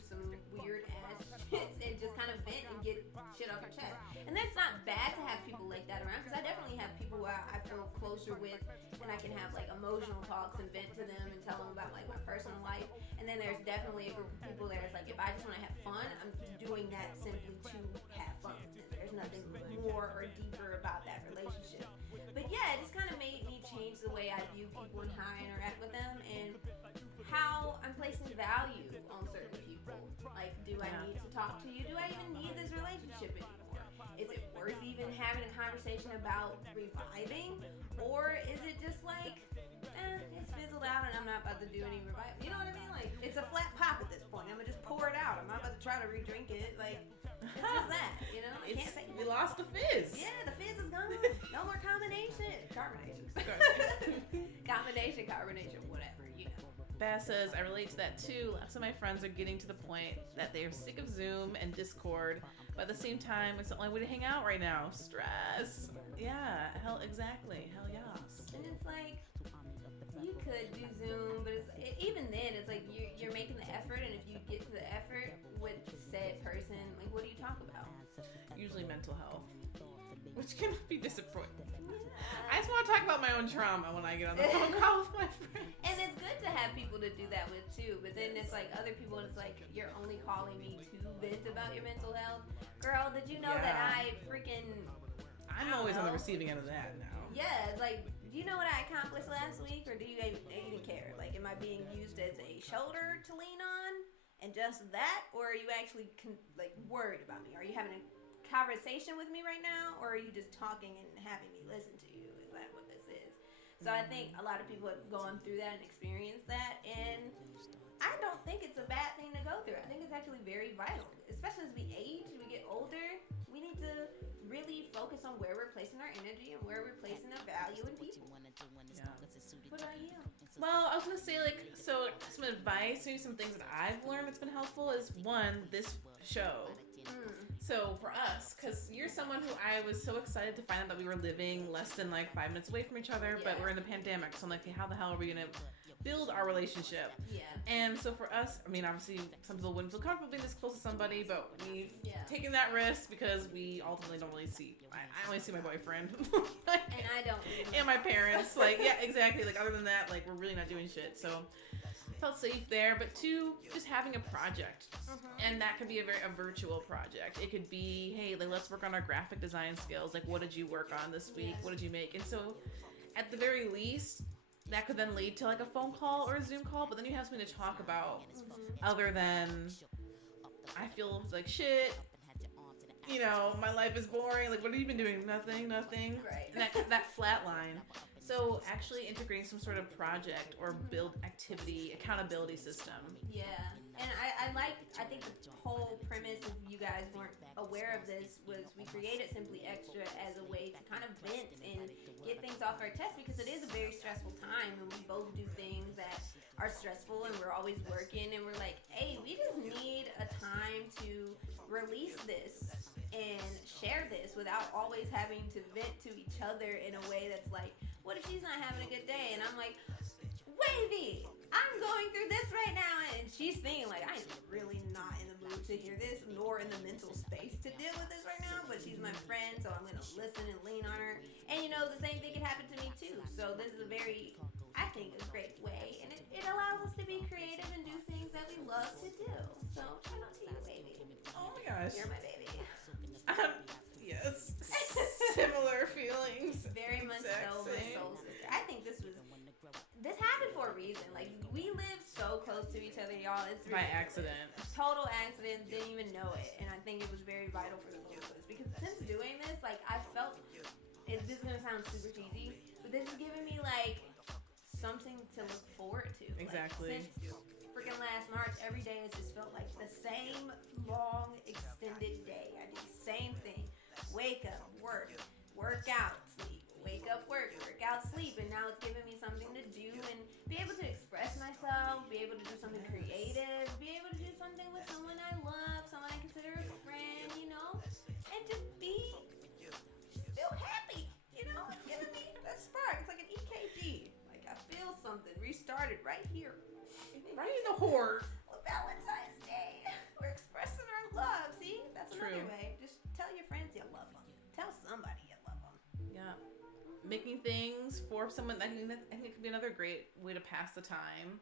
some weird ass shit and just kind of vent and get shit off your chest? And that's not bad to have people like that around, because I definitely have people where I feel closer with, and I can have like emotional talks and vent to them and tell them about like my personal life. And then there's definitely a group of people that is like, if I just want to have fun, I'm doing that simply to have fun. There's nothing more or deeper about that relationship. But yeah, it just kind of made me change the way I view people and how I interact with them and how I'm placing value on certain people. Like, do I need to talk to you? Do I even need this relationship anymore? Is it worth even having a conversation about reviving? Or is it just like, it's fizzled out and I'm not about to do any revival? You know what I mean? Like, it's a flat pop at this point. I'm gonna just pour it out. I'm not about to try to re-drink it. Like, it's just that, you know? I can't say we lost the fizz. yeah, the fizz is gone. No more combination. Carbonation. Combination, whatever, you know. Bass says, I relate to that too. Lots of my friends are getting to the point that they are sick of Zoom and Discord, but at the same time, it's the only way to hang out right now. Stress. Yeah, exactly. Hell yes. And it's like, you could do Zoom, but even then, it's like you're making the effort, and if you get to the effort with said person, like, what do you talk about? Usually mental health, which can be disappointing. I just want to talk about my own trauma when I get on the phone call with my friends. And it's good to have people to do that with too, but then it's like other people, it's like, you're only calling me to vent about your mental health. Girl, did you know that I freaking... I'm always on the receiving end of that now. Yeah, it's like, do you know what I accomplished last week, or do you even care? Like, am I being used as a shoulder to lean on? and just that, or are you actually like worried about me? Are you having a conversation with me right now, or are you just talking and having me listen to you? Is that what this is? So I think a lot of people have gone through that and experienced that, and I don't think it's a bad thing to go through. I think it's actually very vital, especially as we age, we get older. We need to really focus on where we're placing our energy and where we're placing our value in people. Yeah. What are you? Well, I was gonna say, like, so some advice, maybe some things that I've learned that's been helpful is one, this show. So for us, because you're someone who I was so excited to find out that we were living less than like 5 minutes away from each other, but we're in the pandemic, so I'm like, hey, how the hell are we gonna build our relationship? Yeah. And so for us, I mean, obviously some people wouldn't feel comfortable being this close to somebody, but we've taken that risk because we ultimately don't really see, I only see my boyfriend. And I don't. And my parents, like, yeah, exactly. Like, other than that, like, we're really not doing shit. So, felt safe there. But two, just having a project, and that could be a virtual project. It could be, hey, like, let's work on our graphic design skills. Like, what did you work on this week? What did you make? And so, at the very least, that could then lead to like a phone call or a Zoom call. But then you have something to talk about, other than I feel like shit. You know, my life is boring. Like, what have you been doing? Nothing. Right. And that flat line. So actually integrating some sort of project or build activity accountability system. Yeah. And I think the whole premise, if you guys weren't aware of this, was we created Simply Extra as a way to kind of vent and get things off our chest, because it is a very stressful time and we both do things that are stressful and we're always working, and we're like, hey, we just need a time to release this and share this without always having to vent to each other in a way that's like, what if she's not having a good day? And I'm like, Wavy, I'm going through this right now. And she's thinking like, I am really not in the mood to hear this, nor in the mental space to deal with this right now, but she's my friend, so I'm going to listen and lean on her. And you know, the same thing can happen to me too. So this is I think, a great way. And it allows us to be creative and do things that we love to do. So shout out to you, baby. Oh my gosh. You're my baby. Yes. Similar feelings. Very much so, my soul sister. I think this happened for a reason. Like, we live so close to each other, y'all. It's by accident. Total accident. Didn't even know it. And I think it was very vital for the both of us. Because since doing this, like, I felt, this is going to sound super cheesy, but this is giving me, like, something to look forward to. Exactly. Like, since freaking last March, every day has just felt like the same long, extended day. I do the same thing. Wake up, work out, sleep. Wake up, work out, sleep. And now it's giving me something to do and be able to express myself, be able to do something creative, be able to do something with someone I love, someone I consider a friend, you know? And just feel happy, you know? It's giving me that spark. It's like an EKG. Like, I feel something restarted right here. Right in the heart. Well, Valentine's Day. We're expressing our love. See? That's another way. Just tell your friends you love them. Tell somebody you love them. Yeah. Making things for someone, I think it could be another great way to pass the time.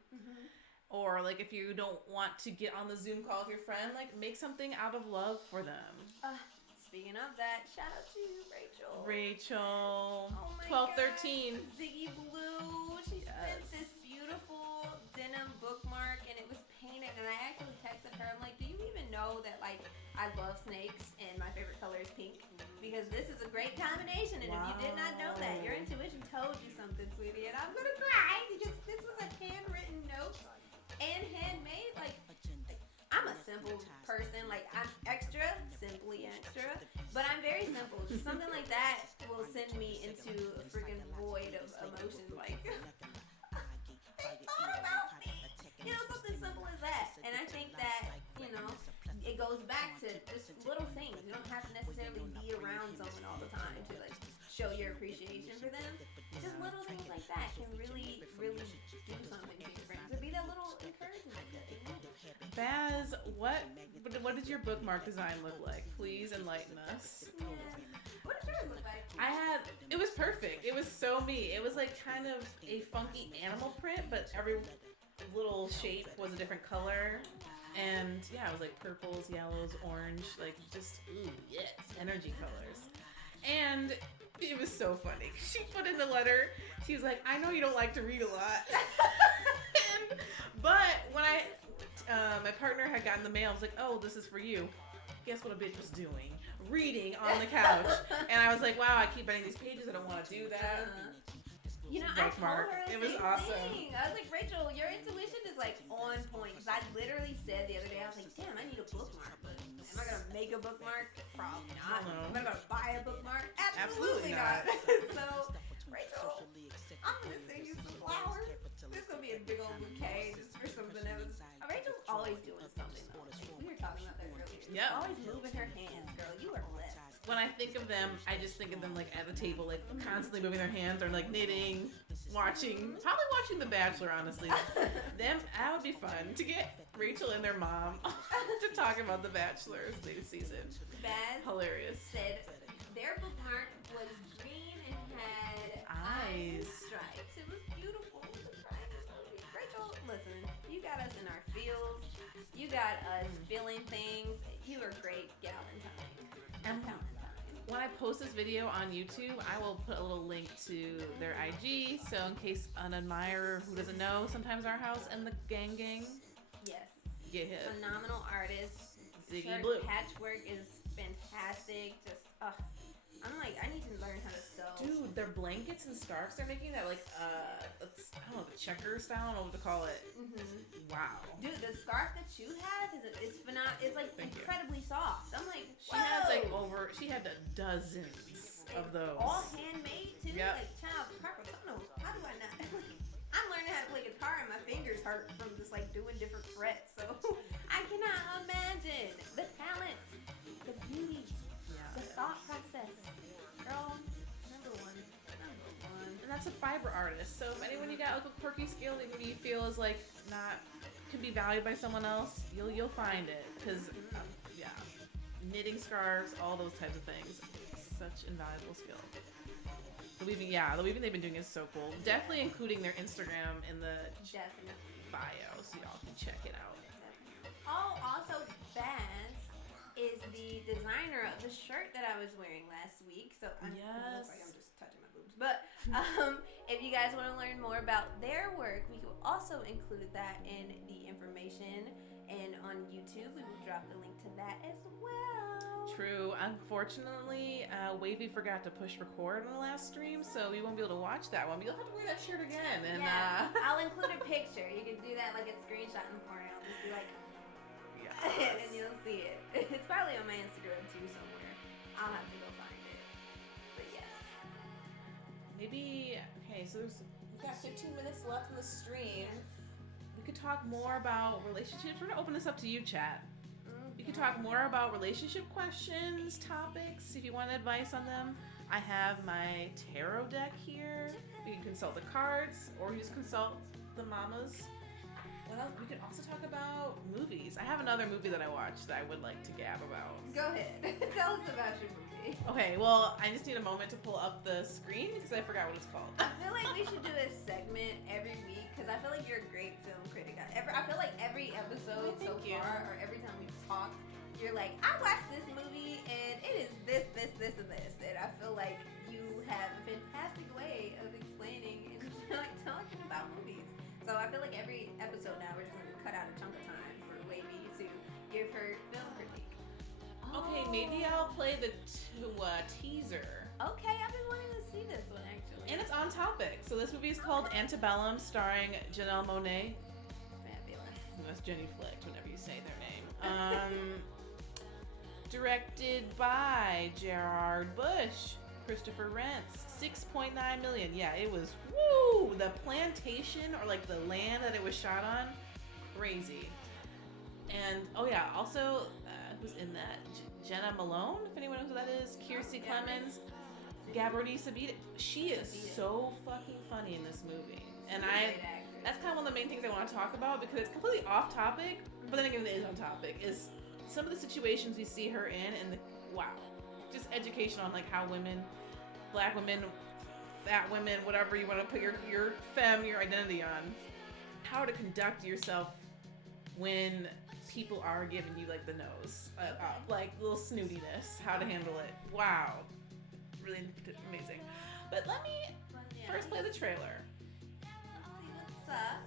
Or, like, if you don't want to get on the Zoom call with your friend, like, make something out of love for them. Speaking of that, shout out to you, Rachel. Oh my 1213. Ziggy Blue. She sent this beautiful denim bookmark, and it was painted. And I actually texted her. I'm like, do you even know that, like, I love snakes and my favorite color is pink? Because this is a great combination. And if you did not know that, your intuition told you something, sweetie. And I'm gonna cry because this was a handwritten note and handmade. Like, I'm a simple person. Like, I'm extra, simply extra, but I'm very simple. Just something like that will send me into a freaking void of emotions. Like, they thought about me. You know, something simple as that. And I think that, you know, it goes back to just little things. You don't have to necessarily be around someone all the time to, like, show your appreciation for them. Just little things like that can really, really do something to your friends. To be that little encouragement. Baz, what did your bookmark design look like? Please enlighten us. Yeah. What did yours look like? It was perfect. It was so me. It was like kind of a funky animal print, but every little shape was a different color. And yeah, it was like purples, yellows, orange, like just, ooh, yes, energy colors. And it was so funny. She put in the letter, she was like, I know you don't like to read a lot. But when I my partner had gotten the mail. I was like, oh, this is for you. Guess what a bitch was doing? Reading on the couch. And I was like, wow, I keep bending these pages. I don't want to do that. You know, I told Bookmark. her the It was same awesome. thing. I was like, Rachel, your intuition is like on point. Because I literally said the other day, I was like, damn, I need a bookmark. But am I going to make a bookmark? Probably not. No. Am I going to buy a bookmark? Absolutely Absolutely not. So, Rachel, I'm going to send you some flowers. This will be a big old bouquet or something else. Rachel's always doing something. Though. Like, we were talking about that earlier. Yep. She's always moving her hands, girl. You are blessed. When I think of them, I just think of them like at a table, like constantly moving their hands or like knitting, probably watching The Bachelor, honestly. That would be fun to get Rachel and their mom to talk about The Bachelor's latest season. Baz Hilarious. said their bookmark was green and had Eyes. stripes. It was beautiful. Rachel, listen, you got us in our feels. You got us feeling things. You are great galentine. And when I post this video on YouTube, I will put a little link to their IG. So in case an admirer who doesn't know Sometimes Our House and the gang, Yes. get hit. Phenomenal artist. Ziggy Shirt Blue. patchwork is fantastic. Just, I'm like, I need to learn how to sew. Dude, their blankets and scarves they're making that like it's, I don't know, the checker style. I don't know what to call it. Mm-hmm. Wow. Dude, the scarf that you have is phenomenal. It's like Thank you. incredibly soft. I'm like, She has like whoa. she had dozens of those. All handmade too. Yep. Like, child, carpal tunnel. How do I not? I'm learning how to play guitar and my fingers hurt from just like doing different frets. So I cannot imagine the talent, the beauty, the thought process. Girl, number one. And that's a fiber artist. So if anyone you got like a quirky skill that maybe you feel is like not could be valued by someone else, you'll find it. Because yeah, knitting scarves, all those types of things, such invaluable skill. The weaving they've been doing is so cool. Definitely including their Instagram in the Definitely. bio, so y'all can check it out. Oh, also Baz is the designer of the shirt that I was wearing last week. So I look Yes. like I'm just touching my boobs. But if you guys want to learn more about their work, we will also include that in the information. And on YouTube, we will drop the link to that as well. True. Unfortunately, Wavy forgot to push record on the last stream, so we won't be able to watch that one. But you'll have to wear that shirt again. And Yeah, I'll include a picture. You can do that like a screenshot in the corner. I'll just be like, yes. and you'll see it. It's probably on my Instagram too somewhere. I'll have to go find it. But yes. Maybe okay. So we've got 15 minutes left in the stream. We could talk more about relationships. We're gonna open this up to you, chat. You can talk more about relationship questions, topics, if you want advice on them. I have my tarot deck here. You can consult the cards, or you just consult the mamas. What else? We could also talk about movies. I have another movie that I watched that I would like to gab about. Go ahead. Tell us about your movie. Okay, well, I just need a moment to pull up the screen because I forgot what it's called. I feel like we should do a segment every week because I feel like you're a great film critic. I feel like every episode so Thank you. far, or every time we've talked, you're like, I watched this movie and it is this, and this. And I feel like you have a fantastic way of explaining and like talking about movies. So I feel like every episode now we're just going to cut out a chunk of time for Wavy to give her film critique. Okay, maybe I'll play the teaser. Okay, I've been wanting to see this one actually. And it's on topic. So this movie is called Antebellum, starring Janelle Monáe. Fabulous. That's Jenny Flick, whenever you say their name. Directed by Gerard Bush, Christopher Rentz, 6.9 million. Yeah, it was woo. The plantation or like the land that it was shot on, crazy. And oh yeah, also who's in that? Jenna Malone, if anyone knows who that is. Kiersey Clemens, Gabrielle Sabita. She is so fucking funny in this movie, and that's kind of one of the main things I want to talk about because it's completely off topic, but then again, it is on topic. Is some of the situations we see her in, and just education on like how women, black women, fat women, whatever you want to put your identity on, how to conduct yourself when people are giving you like the nose, like little snootiness, how to handle it. Wow, really amazing. But let me first play the trailer. What's up?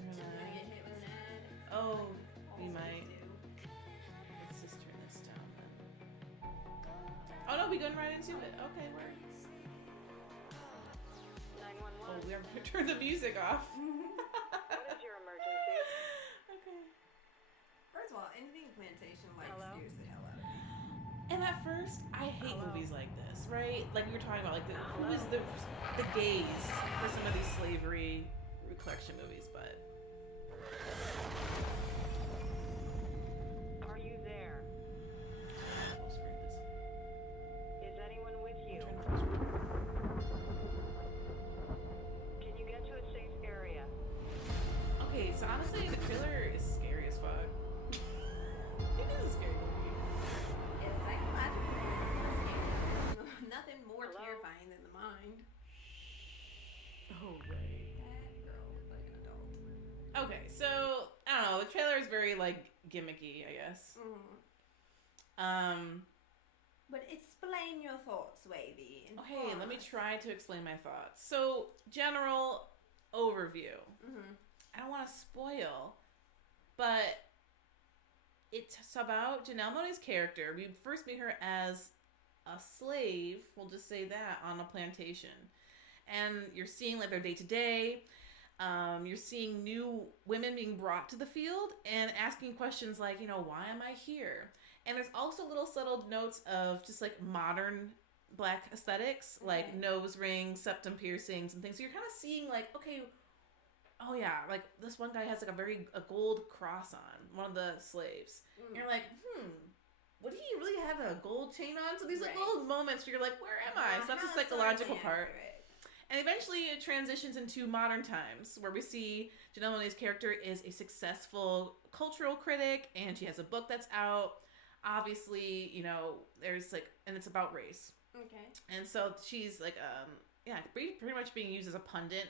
We're I'm gonna gonna get hit with an Oh, we Also might. do. Let's just turn this down then. Oh no, we going right into it. Okay, word. 911. Oh, we have to turn the music off. What is your emergency? Okay. First of all, anything plantation like Hello? scares the hell out of me. And at first, I hate Hello? movies like this, right? Like we were talking about, like who is the gaze for some of these slavery recollection movies, but Are you there? full screen this. Is anyone with you? Turn full screen. Can you get to a safe area? Okay, so honestly, the trailer is scary as fuck. It is a scary movie. It's psychologically there's nothing more Hello? terrifying than the mind. Oh, right. That girl looked like an adult. Okay, so I don't know. The trailer is very like gimmicky, I guess. But explain your thoughts, Wavy. Okay, let me try to explain my thoughts. So, general overview. I don't want to spoil, but it's about Janelle Monáe's character. We first meet her as a slave, we'll just say that, on a plantation. And you're seeing like their day to day. You're seeing new women being brought to the field and asking questions like, you know, why am I here? And there's also little subtle notes of just like modern black aesthetics, like Okay. nose rings, septum piercings, and things. So you're kind of seeing like, okay, oh yeah, like this one guy has like a gold cross on, one of the slaves. And you're like, would he really have a gold chain on? So these like Right. little moments where you're like, where am I? So that's the How psychological historically part. accurate. And eventually it transitions into modern times where we see Janelle Monáe's character is a successful cultural critic and she has a book that's out. Obviously, you know, there's like, and it's about race. Okay. And so she's like, pretty much being used as a pundit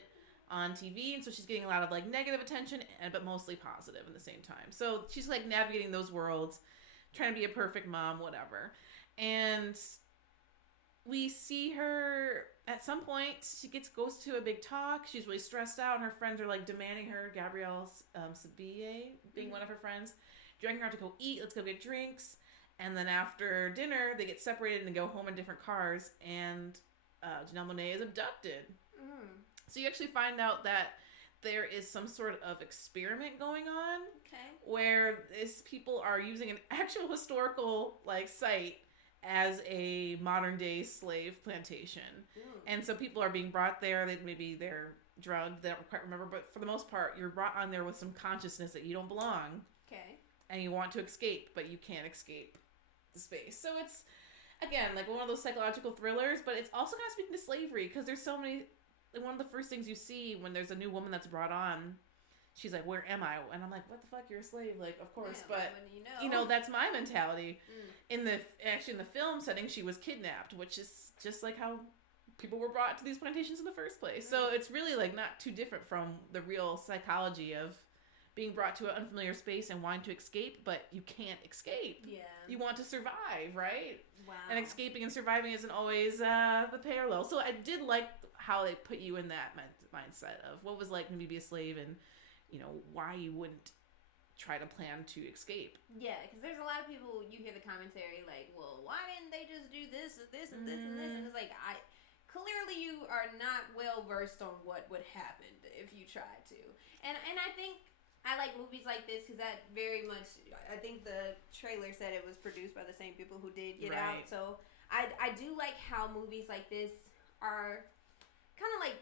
on TV. And so she's getting a lot of like negative attention, but mostly positive at the same time. So she's like navigating those worlds, trying to be a perfect mom, whatever. And we see her at some point, she goes to a big talk. She's really stressed out, and her friends are like demanding her, Gabrielle Sabille being one of her friends, dragging her out to go eat. Let's go get drinks. And then after dinner, they get separated and go home in different cars. And Janelle Monáe is abducted. So you actually find out that there is some sort of experiment going on Okay. where these people are using an actual historical like site as a modern day slave plantation. And so people are being brought there. Maybe they're drugged. They don't quite remember. But for the most part, you're brought on there with some consciousness that you don't belong. Okay. And you want to escape, but you can't escape the space. So it's, again, like one of those psychological thrillers, but it's also kind of speaking to slavery because there's so many. Like one of the first things you see when there's a new woman that's brought on, she's like, "Where am I?" And I'm like, "What the fuck? You're a slave." Like, of course, Yeah, but when you know, that's my mentality. In the film setting, she was kidnapped, which is just like how people were brought to these plantations in the first place. So it's really like not too different from the real psychology of being brought to an unfamiliar space and wanting to escape, but you can't escape. Yeah. You want to survive, right? Wow. And escaping and surviving isn't always the parallel. So I did like how they put you in that mindset of what was like maybe be a slave and, you know, why you wouldn't try to plan to escape. Yeah, because there's a lot of people, you hear the commentary like, well, why didn't they just do this and this and this and this? And it's like, clearly you are not well versed on what would happen if you tried to. And I think I like movies like this because that very much, I think the trailer said it was produced by the same people who did Get Right. Out. So I do like how movies like this are kind of like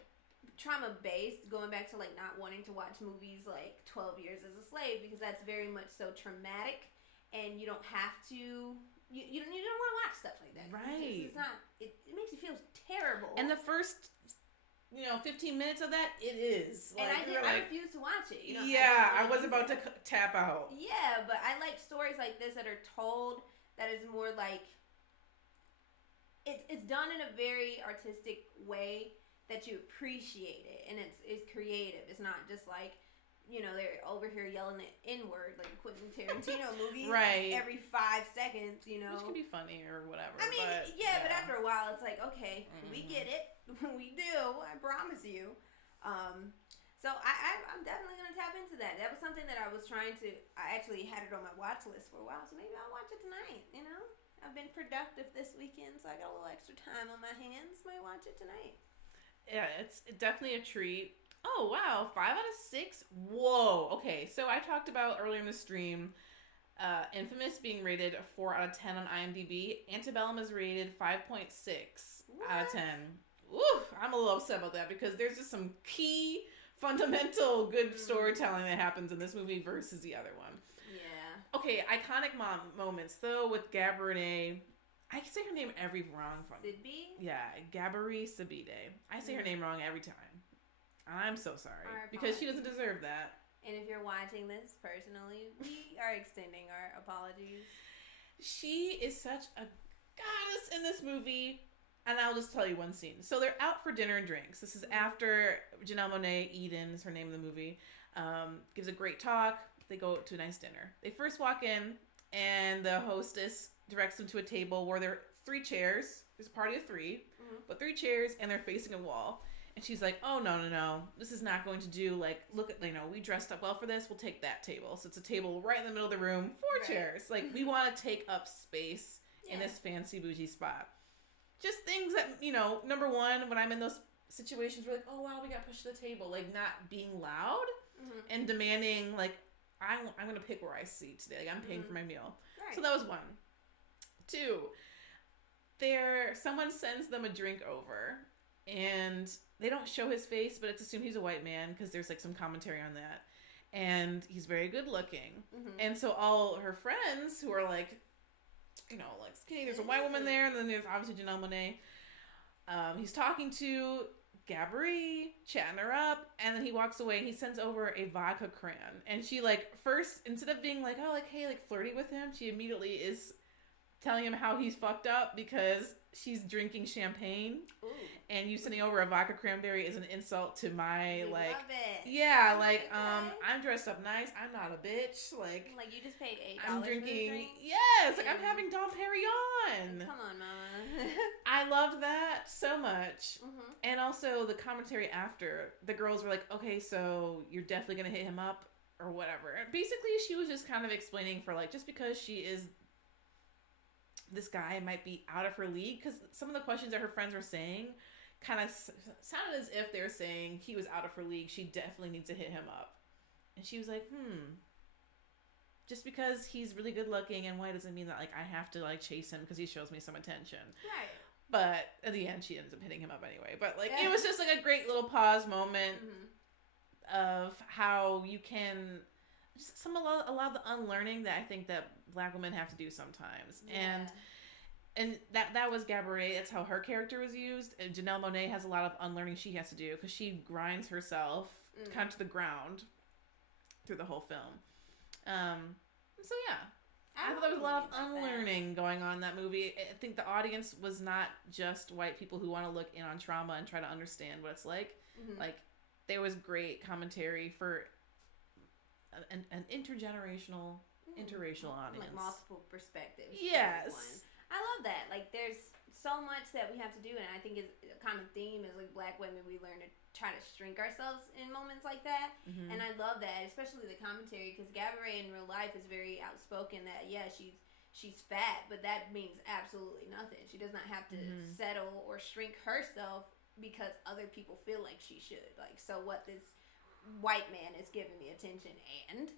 trauma based, going back to like not wanting to watch movies like 12 Years as a Slave because that's very much so traumatic and you don't have to, you don't want to watch stuff like that. Right. It's not, it makes you feel terrible. And the first, 15 minutes of that, it is. And Like, I refuse to watch it. I was about to tap out. Yeah, but I like stories like this that are told that is more like it's done in a very artistic way that you appreciate it, and it's creative. It's not just like they're over here yelling the N-word like a Quentin Tarantino movie Right. every 5 seconds. Which could be funny or whatever. I mean, but, but after a while, it's like, okay, we get it. We do. I promise you. So I'm definitely gonna tap into that. That was something that I was trying to. I actually had it on my watch list for a while, so maybe I'll watch it tonight. You know, I've been productive this weekend, so I got a little extra time on my hands. Might watch it tonight. Yeah, it's definitely a treat. Oh, wow. 5 out of 6? Whoa. Okay, so I talked about earlier in the stream Infamous being rated a 4 out of 10 on IMDb. Antebellum is rated 5.6 out of 10. Ooh, I'm a little upset about that because there's just some key, fundamental good storytelling that happens in this movie versus the other one. Yeah. Okay, iconic moments, though, with Gabrielle. I say her name every wrong. Sidby? Yeah, Gabri Sabide. I say her name wrong every time. I'm so sorry. Our Because she doesn't deserve that. And if you're watching this personally, we are extending our apologies. She is such a goddess in this movie. And I'll just tell you one scene. So they're out for dinner and drinks. This is after Janelle Monáe, Eden is her name in the movie, gives a great talk. They go to a nice dinner. They first walk in, and the hostess directs them to a table where there are 3 chairs. There's a party of 3, but 3 chairs, and they're facing a wall. And she's like, oh, no. This is not going to do. Like, look at, we dressed up well for this. We'll take that table. So it's a table right in the middle of the room, 4 chairs. Like, we want to take up space in this fancy bougie spot. Just things that, number one, when I'm in those situations, we're like, oh, wow, we got pushed to the table. Like, not being loud and demanding, like, I'm going to pick where I sit today. Like, I'm paying for my meal. Right. So that was 1. 2, someone sends them a drink over, and they don't show his face, but it's assumed he's a white man because there's, like, some commentary on that. And he's very good looking. And so all her friends who are, like, skinny, there's a white woman there, and then there's obviously Janelle Monáe. He's talking to Gabri, chatting her up, and then he walks away, and he sends over a vodka cran. And she, first, instead of being like, oh, hey, flirty with him, she immediately is telling him how he's fucked up because she's drinking champagne. Ooh. And you sending over a vodka cranberry is an insult to my, love it. Yeah, I'm dressed up nice. I'm not a bitch. Like you just paid $8 I'm for drinking. the drink? Yes, I'm having Dom Perignon. Come on, mama. I loved that so much. And also the commentary after, the girls were like, okay, so you're definitely going to hit him up or whatever. Basically, she was just kind of explaining for, just because she is... this guy might be out of her league, because some of the questions that her friends were saying kind of sounded as if they're saying he was out of her league. She definitely needs to hit him up. And she was like, just because he's really good looking and white doesn't mean that I have to chase him because he shows me some attention. Right. But at the end, she ends up hitting him up anyway. But it was just a great little pause moment of how you can just a lot of the unlearning that I think that Black women have to do sometimes. And that was Gabrielle. That's how her character was used. And Janelle Monáe has a lot of unlearning she has to do because she grinds herself kind of to the ground through the whole film. So yeah, I thought there was a lot of unlearning going on in that movie. I think the audience was not just white people who want to look in on trauma and try to understand what it's like. There was great commentary for an intergenerational, interracial audience. Multiple perspectives. Yes. I love that. There's so much that we have to do, and I think it's a common theme is Black women, we learn to try to shrink ourselves in moments like that. And I love that, especially the commentary, because Gabrielle in real life is very outspoken that, she's fat, but that means absolutely nothing. She does not have to settle or shrink herself because other people feel like she should. So what, this white man is giving me attention, and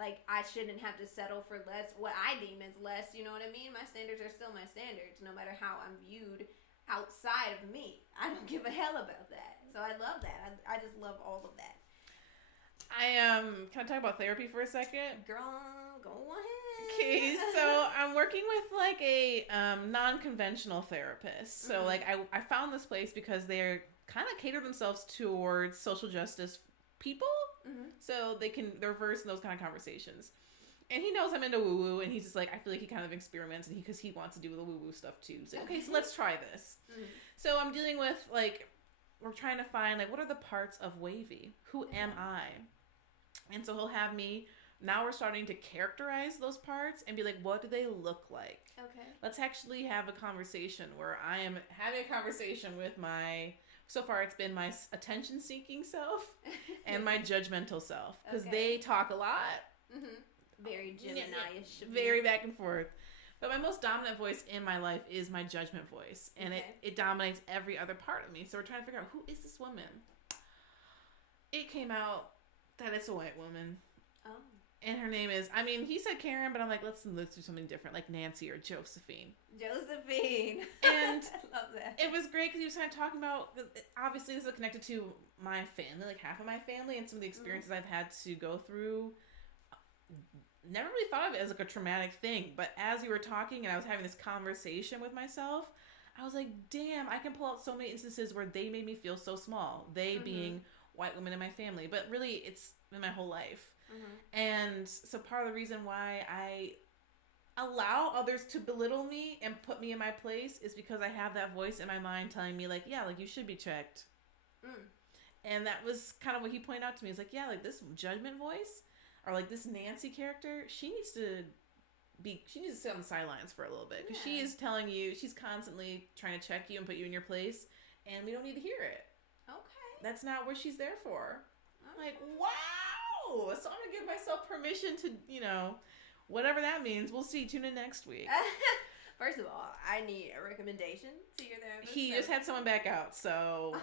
I shouldn't have to settle for less, what I deem as less, you know what I mean? My standards are still my standards, no matter how I'm viewed outside of me. I don't give a hell about that. So I love that. I just love all of that. Can I talk about therapy for a second? Girl, go ahead. Okay, so I'm working with a non-conventional therapist. So I found this place because they're kind of cater themselves towards social justice people. So they're versed in those kind of conversations. And he knows I'm into woo-woo, and he's just I feel like he kind of experiments because he wants to do the woo-woo stuff too. So okay, so let's try this. So I'm dealing with we're trying to find what are the parts of wavy? Who am I? And so he'll have me, now we're starting to characterize those parts and be what do they look like? Okay. Let's actually have a conversation where I am having a conversation with my so far it's been my attention-seeking self and my judgmental self, because Okay. they talk a lot. Very Gemini-ish. Very back and forth. But my most dominant voice in my life is my judgment voice, and Okay. it dominates every other part of me. So we're trying to figure out, who is this woman? It came out that it's a white woman, Oh. and her name is, I mean, he said Karen, but I'm like, let's do something different, like Nancy or Josephine. Josephine. And I love that. it was great because he was kind of talking about, obviously this is connected to my family, like half of my family, and some of the experiences I've had to go through. Never really thought of it as like a traumatic thing, but as you were talking and I was having this conversation with myself, I was like, damn, I can pull out so many instances where they made me feel so small. They being white women in my family, but really it's in my whole life. And so part of the reason why I allow others to belittle me and put me in my place is because I have that voice in my mind telling me, like, yeah, like, you should be checked. And that was kind of what he pointed out to me. He's like, yeah, like, this judgment voice, or like this Nancy character, she needs to sit on the sidelines for a little bit, because she is telling you, she's constantly trying to check you and put you in your place, and we don't need to hear it. Okay. That's not what she's there for. I'm like, wow! So I'm gonna give myself permission to, whatever that means. We'll see. Tune in next week. First of all, I need a recommendation to your therapist. He just had someone back out, so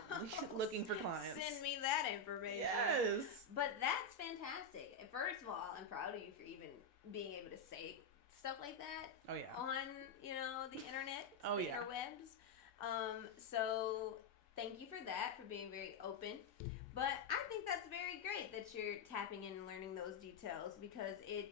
looking for clients. Send me that information. Yes. But that's fantastic. First of all, I'm proud of you for even being able to say stuff like that Oh yeah. on, the internet, Oh, the yeah. interwebs. So thank you for that, for being very open. But I think that's very great that you're tapping in and learning those details, because you're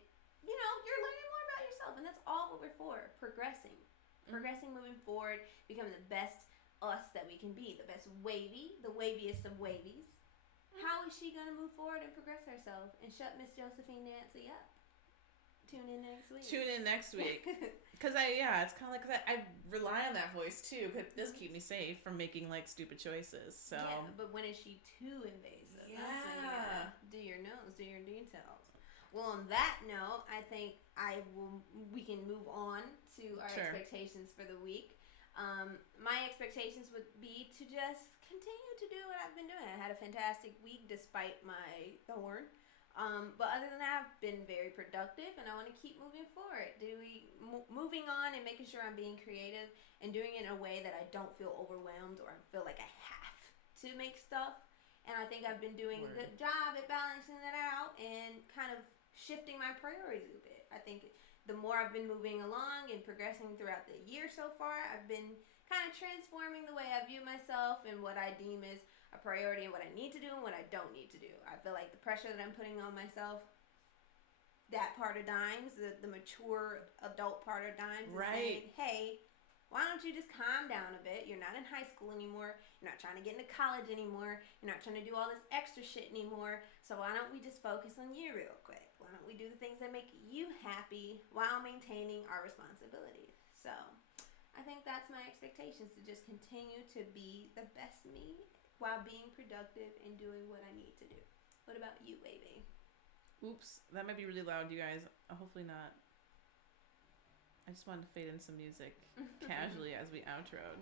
learning more about yourself, and that's all what we're for, progressing, moving forward, becoming the best us that we can be, the best the waviest of wavies. How is she going to move forward and progress herself and shut Miss Josephine Nancy up? Tune in next week. Because it's kind of like, cause I rely on that voice too, because it does keep me safe from making like stupid choices. So Yeah, but when is she too invasive? That's when you gotta do your nose, do your details. Well, on that note, I think we can move on to our Sure. expectations for the week. My expectations would be to just continue to do what I've been doing. I had a fantastic week despite my thorn. But other than that, I've been very productive, and I want to keep moving forward. Moving on and making sure I'm being creative and doing it in a way that I don't feel overwhelmed or feel like I have to make stuff. And I think I've been doing a good job at balancing that out and kind of shifting my priorities a bit. I think the more I've been moving along and progressing throughout the year so far, I've been kind of transforming the way I view myself and what I deem as a priority and what I need to do and what I don't need to do. I feel like the pressure that I'm putting on myself, that part of Dimes, the mature adult part of Dimes, is saying, hey, why don't you just calm down a bit? You're not in high school anymore. You're not trying to get into college anymore. You're not trying to do all this extra shit anymore. So why don't we just focus on you real quick? Why don't we do the things that make you happy while maintaining our responsibilities? So I think that's my expectations, to just continue to be the best me while being productive and doing what I need to do. What about you, baby? Oops, that might be really loud, you guys. Hopefully not. I just wanted to fade in some music casually as we outroed.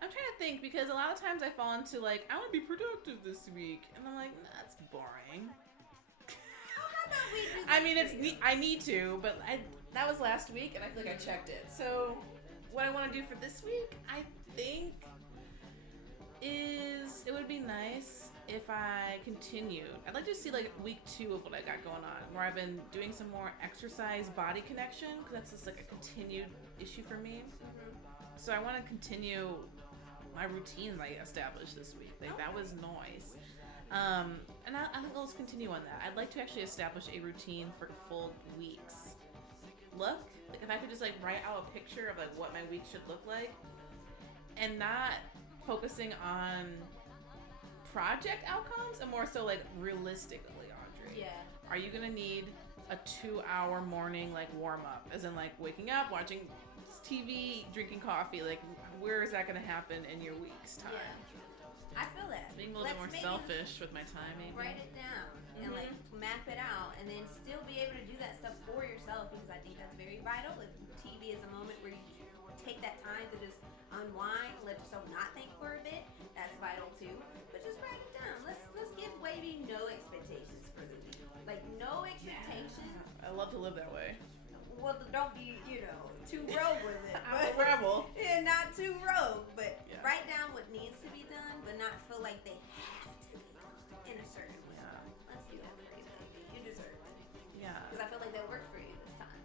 I'm trying to think, because a lot of times I fall into like, I want to be productive this week, and I'm like, nah, that's boring. How about we do I mean, this for you? I need to, but that was last week, and I feel like I checked it. So what I want to do for this week, I think, is it would be nice if I continued. I'd like to see like week 2 of what I got going on, where I've been doing some more exercise body connection, because that's just like a continued issue for me. So I want to continue my routine that I established this week. Like that was nice. And I think I'll just continue on that. I'd like to actually establish a routine for full weeks. Like if I could just like write out a picture of like what my week should look like, and not focusing on project outcomes, and more so like realistically, Audrey. Yeah. Are you gonna need a 2-hour morning like warm up, as in like waking up, watching TV, drinking coffee? Like where is that gonna happen in your week's time? Yeah. I feel that. Being a little bit more Let's maybe selfish with my time, maybe. Write it down and like map it out, and then still be able to do that stuff for yourself, because I think that's very vital. If TV is a moment where you take that time to just unwind, let yourself not think for a bit, that's vital love to live that way. Well, don't be, too rogue with it. I'm a rebel. Yeah, not too rogue, but Yeah. write down what needs to be done, but not feel like they have to be in a certain way. Yeah. Let's do that for you, baby. You deserve it. Yeah. Because I feel like that worked for you this time.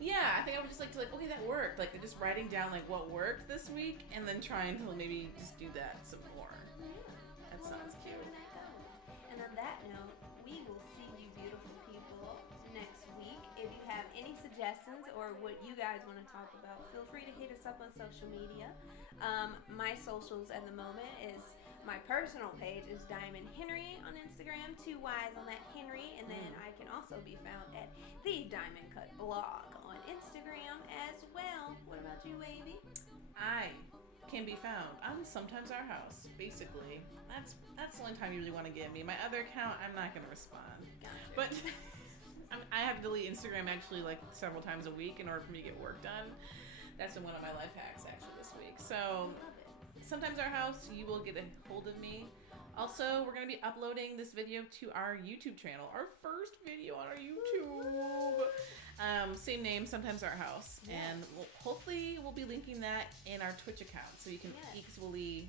Yeah, I think I would just like to okay, that worked. Like just writing down like what worked this week and then trying to maybe just do that some more. That sounds cute. That goes. And on that note, we will see you beautiful people next week. If you have any suggestions or what you guys want to talk about, feel free to hit us up on social media. My socials at the moment is my personal page is Diamond Henry on Instagram, 2 Y's on that Henry, and then I can also be found at the Diamond Cut blog on Instagram as well. What about you, baby? I can be found on Sometimes Our House. Basically, that's the only time you really want to get me. My other account, I'm not gonna respond. Gotcha. But I have to delete Instagram actually like several times a week in order for me to get work done. That's been one of my life hacks actually this week. So Sometimes Our House, you will get a hold of me. Also, we're going to be uploading this video to our YouTube channel. Our first video on our YouTube. Same name, Sometimes Our House. Yes. And hopefully we'll be linking that in our Twitch account so you can Yes. easily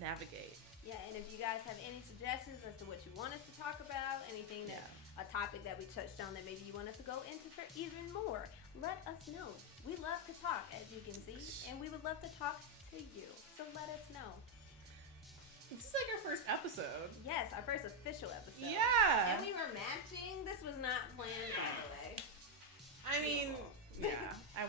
navigate. Yeah, and if you guys have any suggestions as to what you want us to talk about, anything that a topic that we touched on that maybe you want us to go into for even more, let us know. We love to talk, as you can see, and we would love to talk to you. So let us know. This is like our first episode. Yes, our first official episode. Yeah. And we were matching. This was not planned, by the way. I mean, yeah, I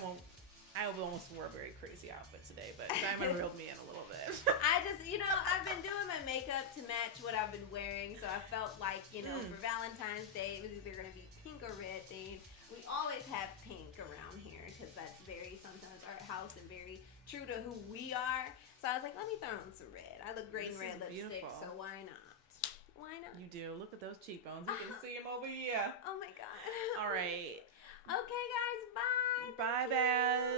almost wore a very crazy outfit today, but Diamond reeled me in a little bit. I just, I've been doing my makeup to match what I've been wearing, so I felt like, for Valentine's Day, it was either going to be pink or red themed. We always have pink around here because that's very Sometimes Our House and very true to who we are. So I was like, let me throw on some red. I look great in This red is lipstick, beautiful. so why not? Why not? You do. Look at those cheekbones. You can see them over here. Oh my god. All right. Okay, guys, bye. Bye, Baz.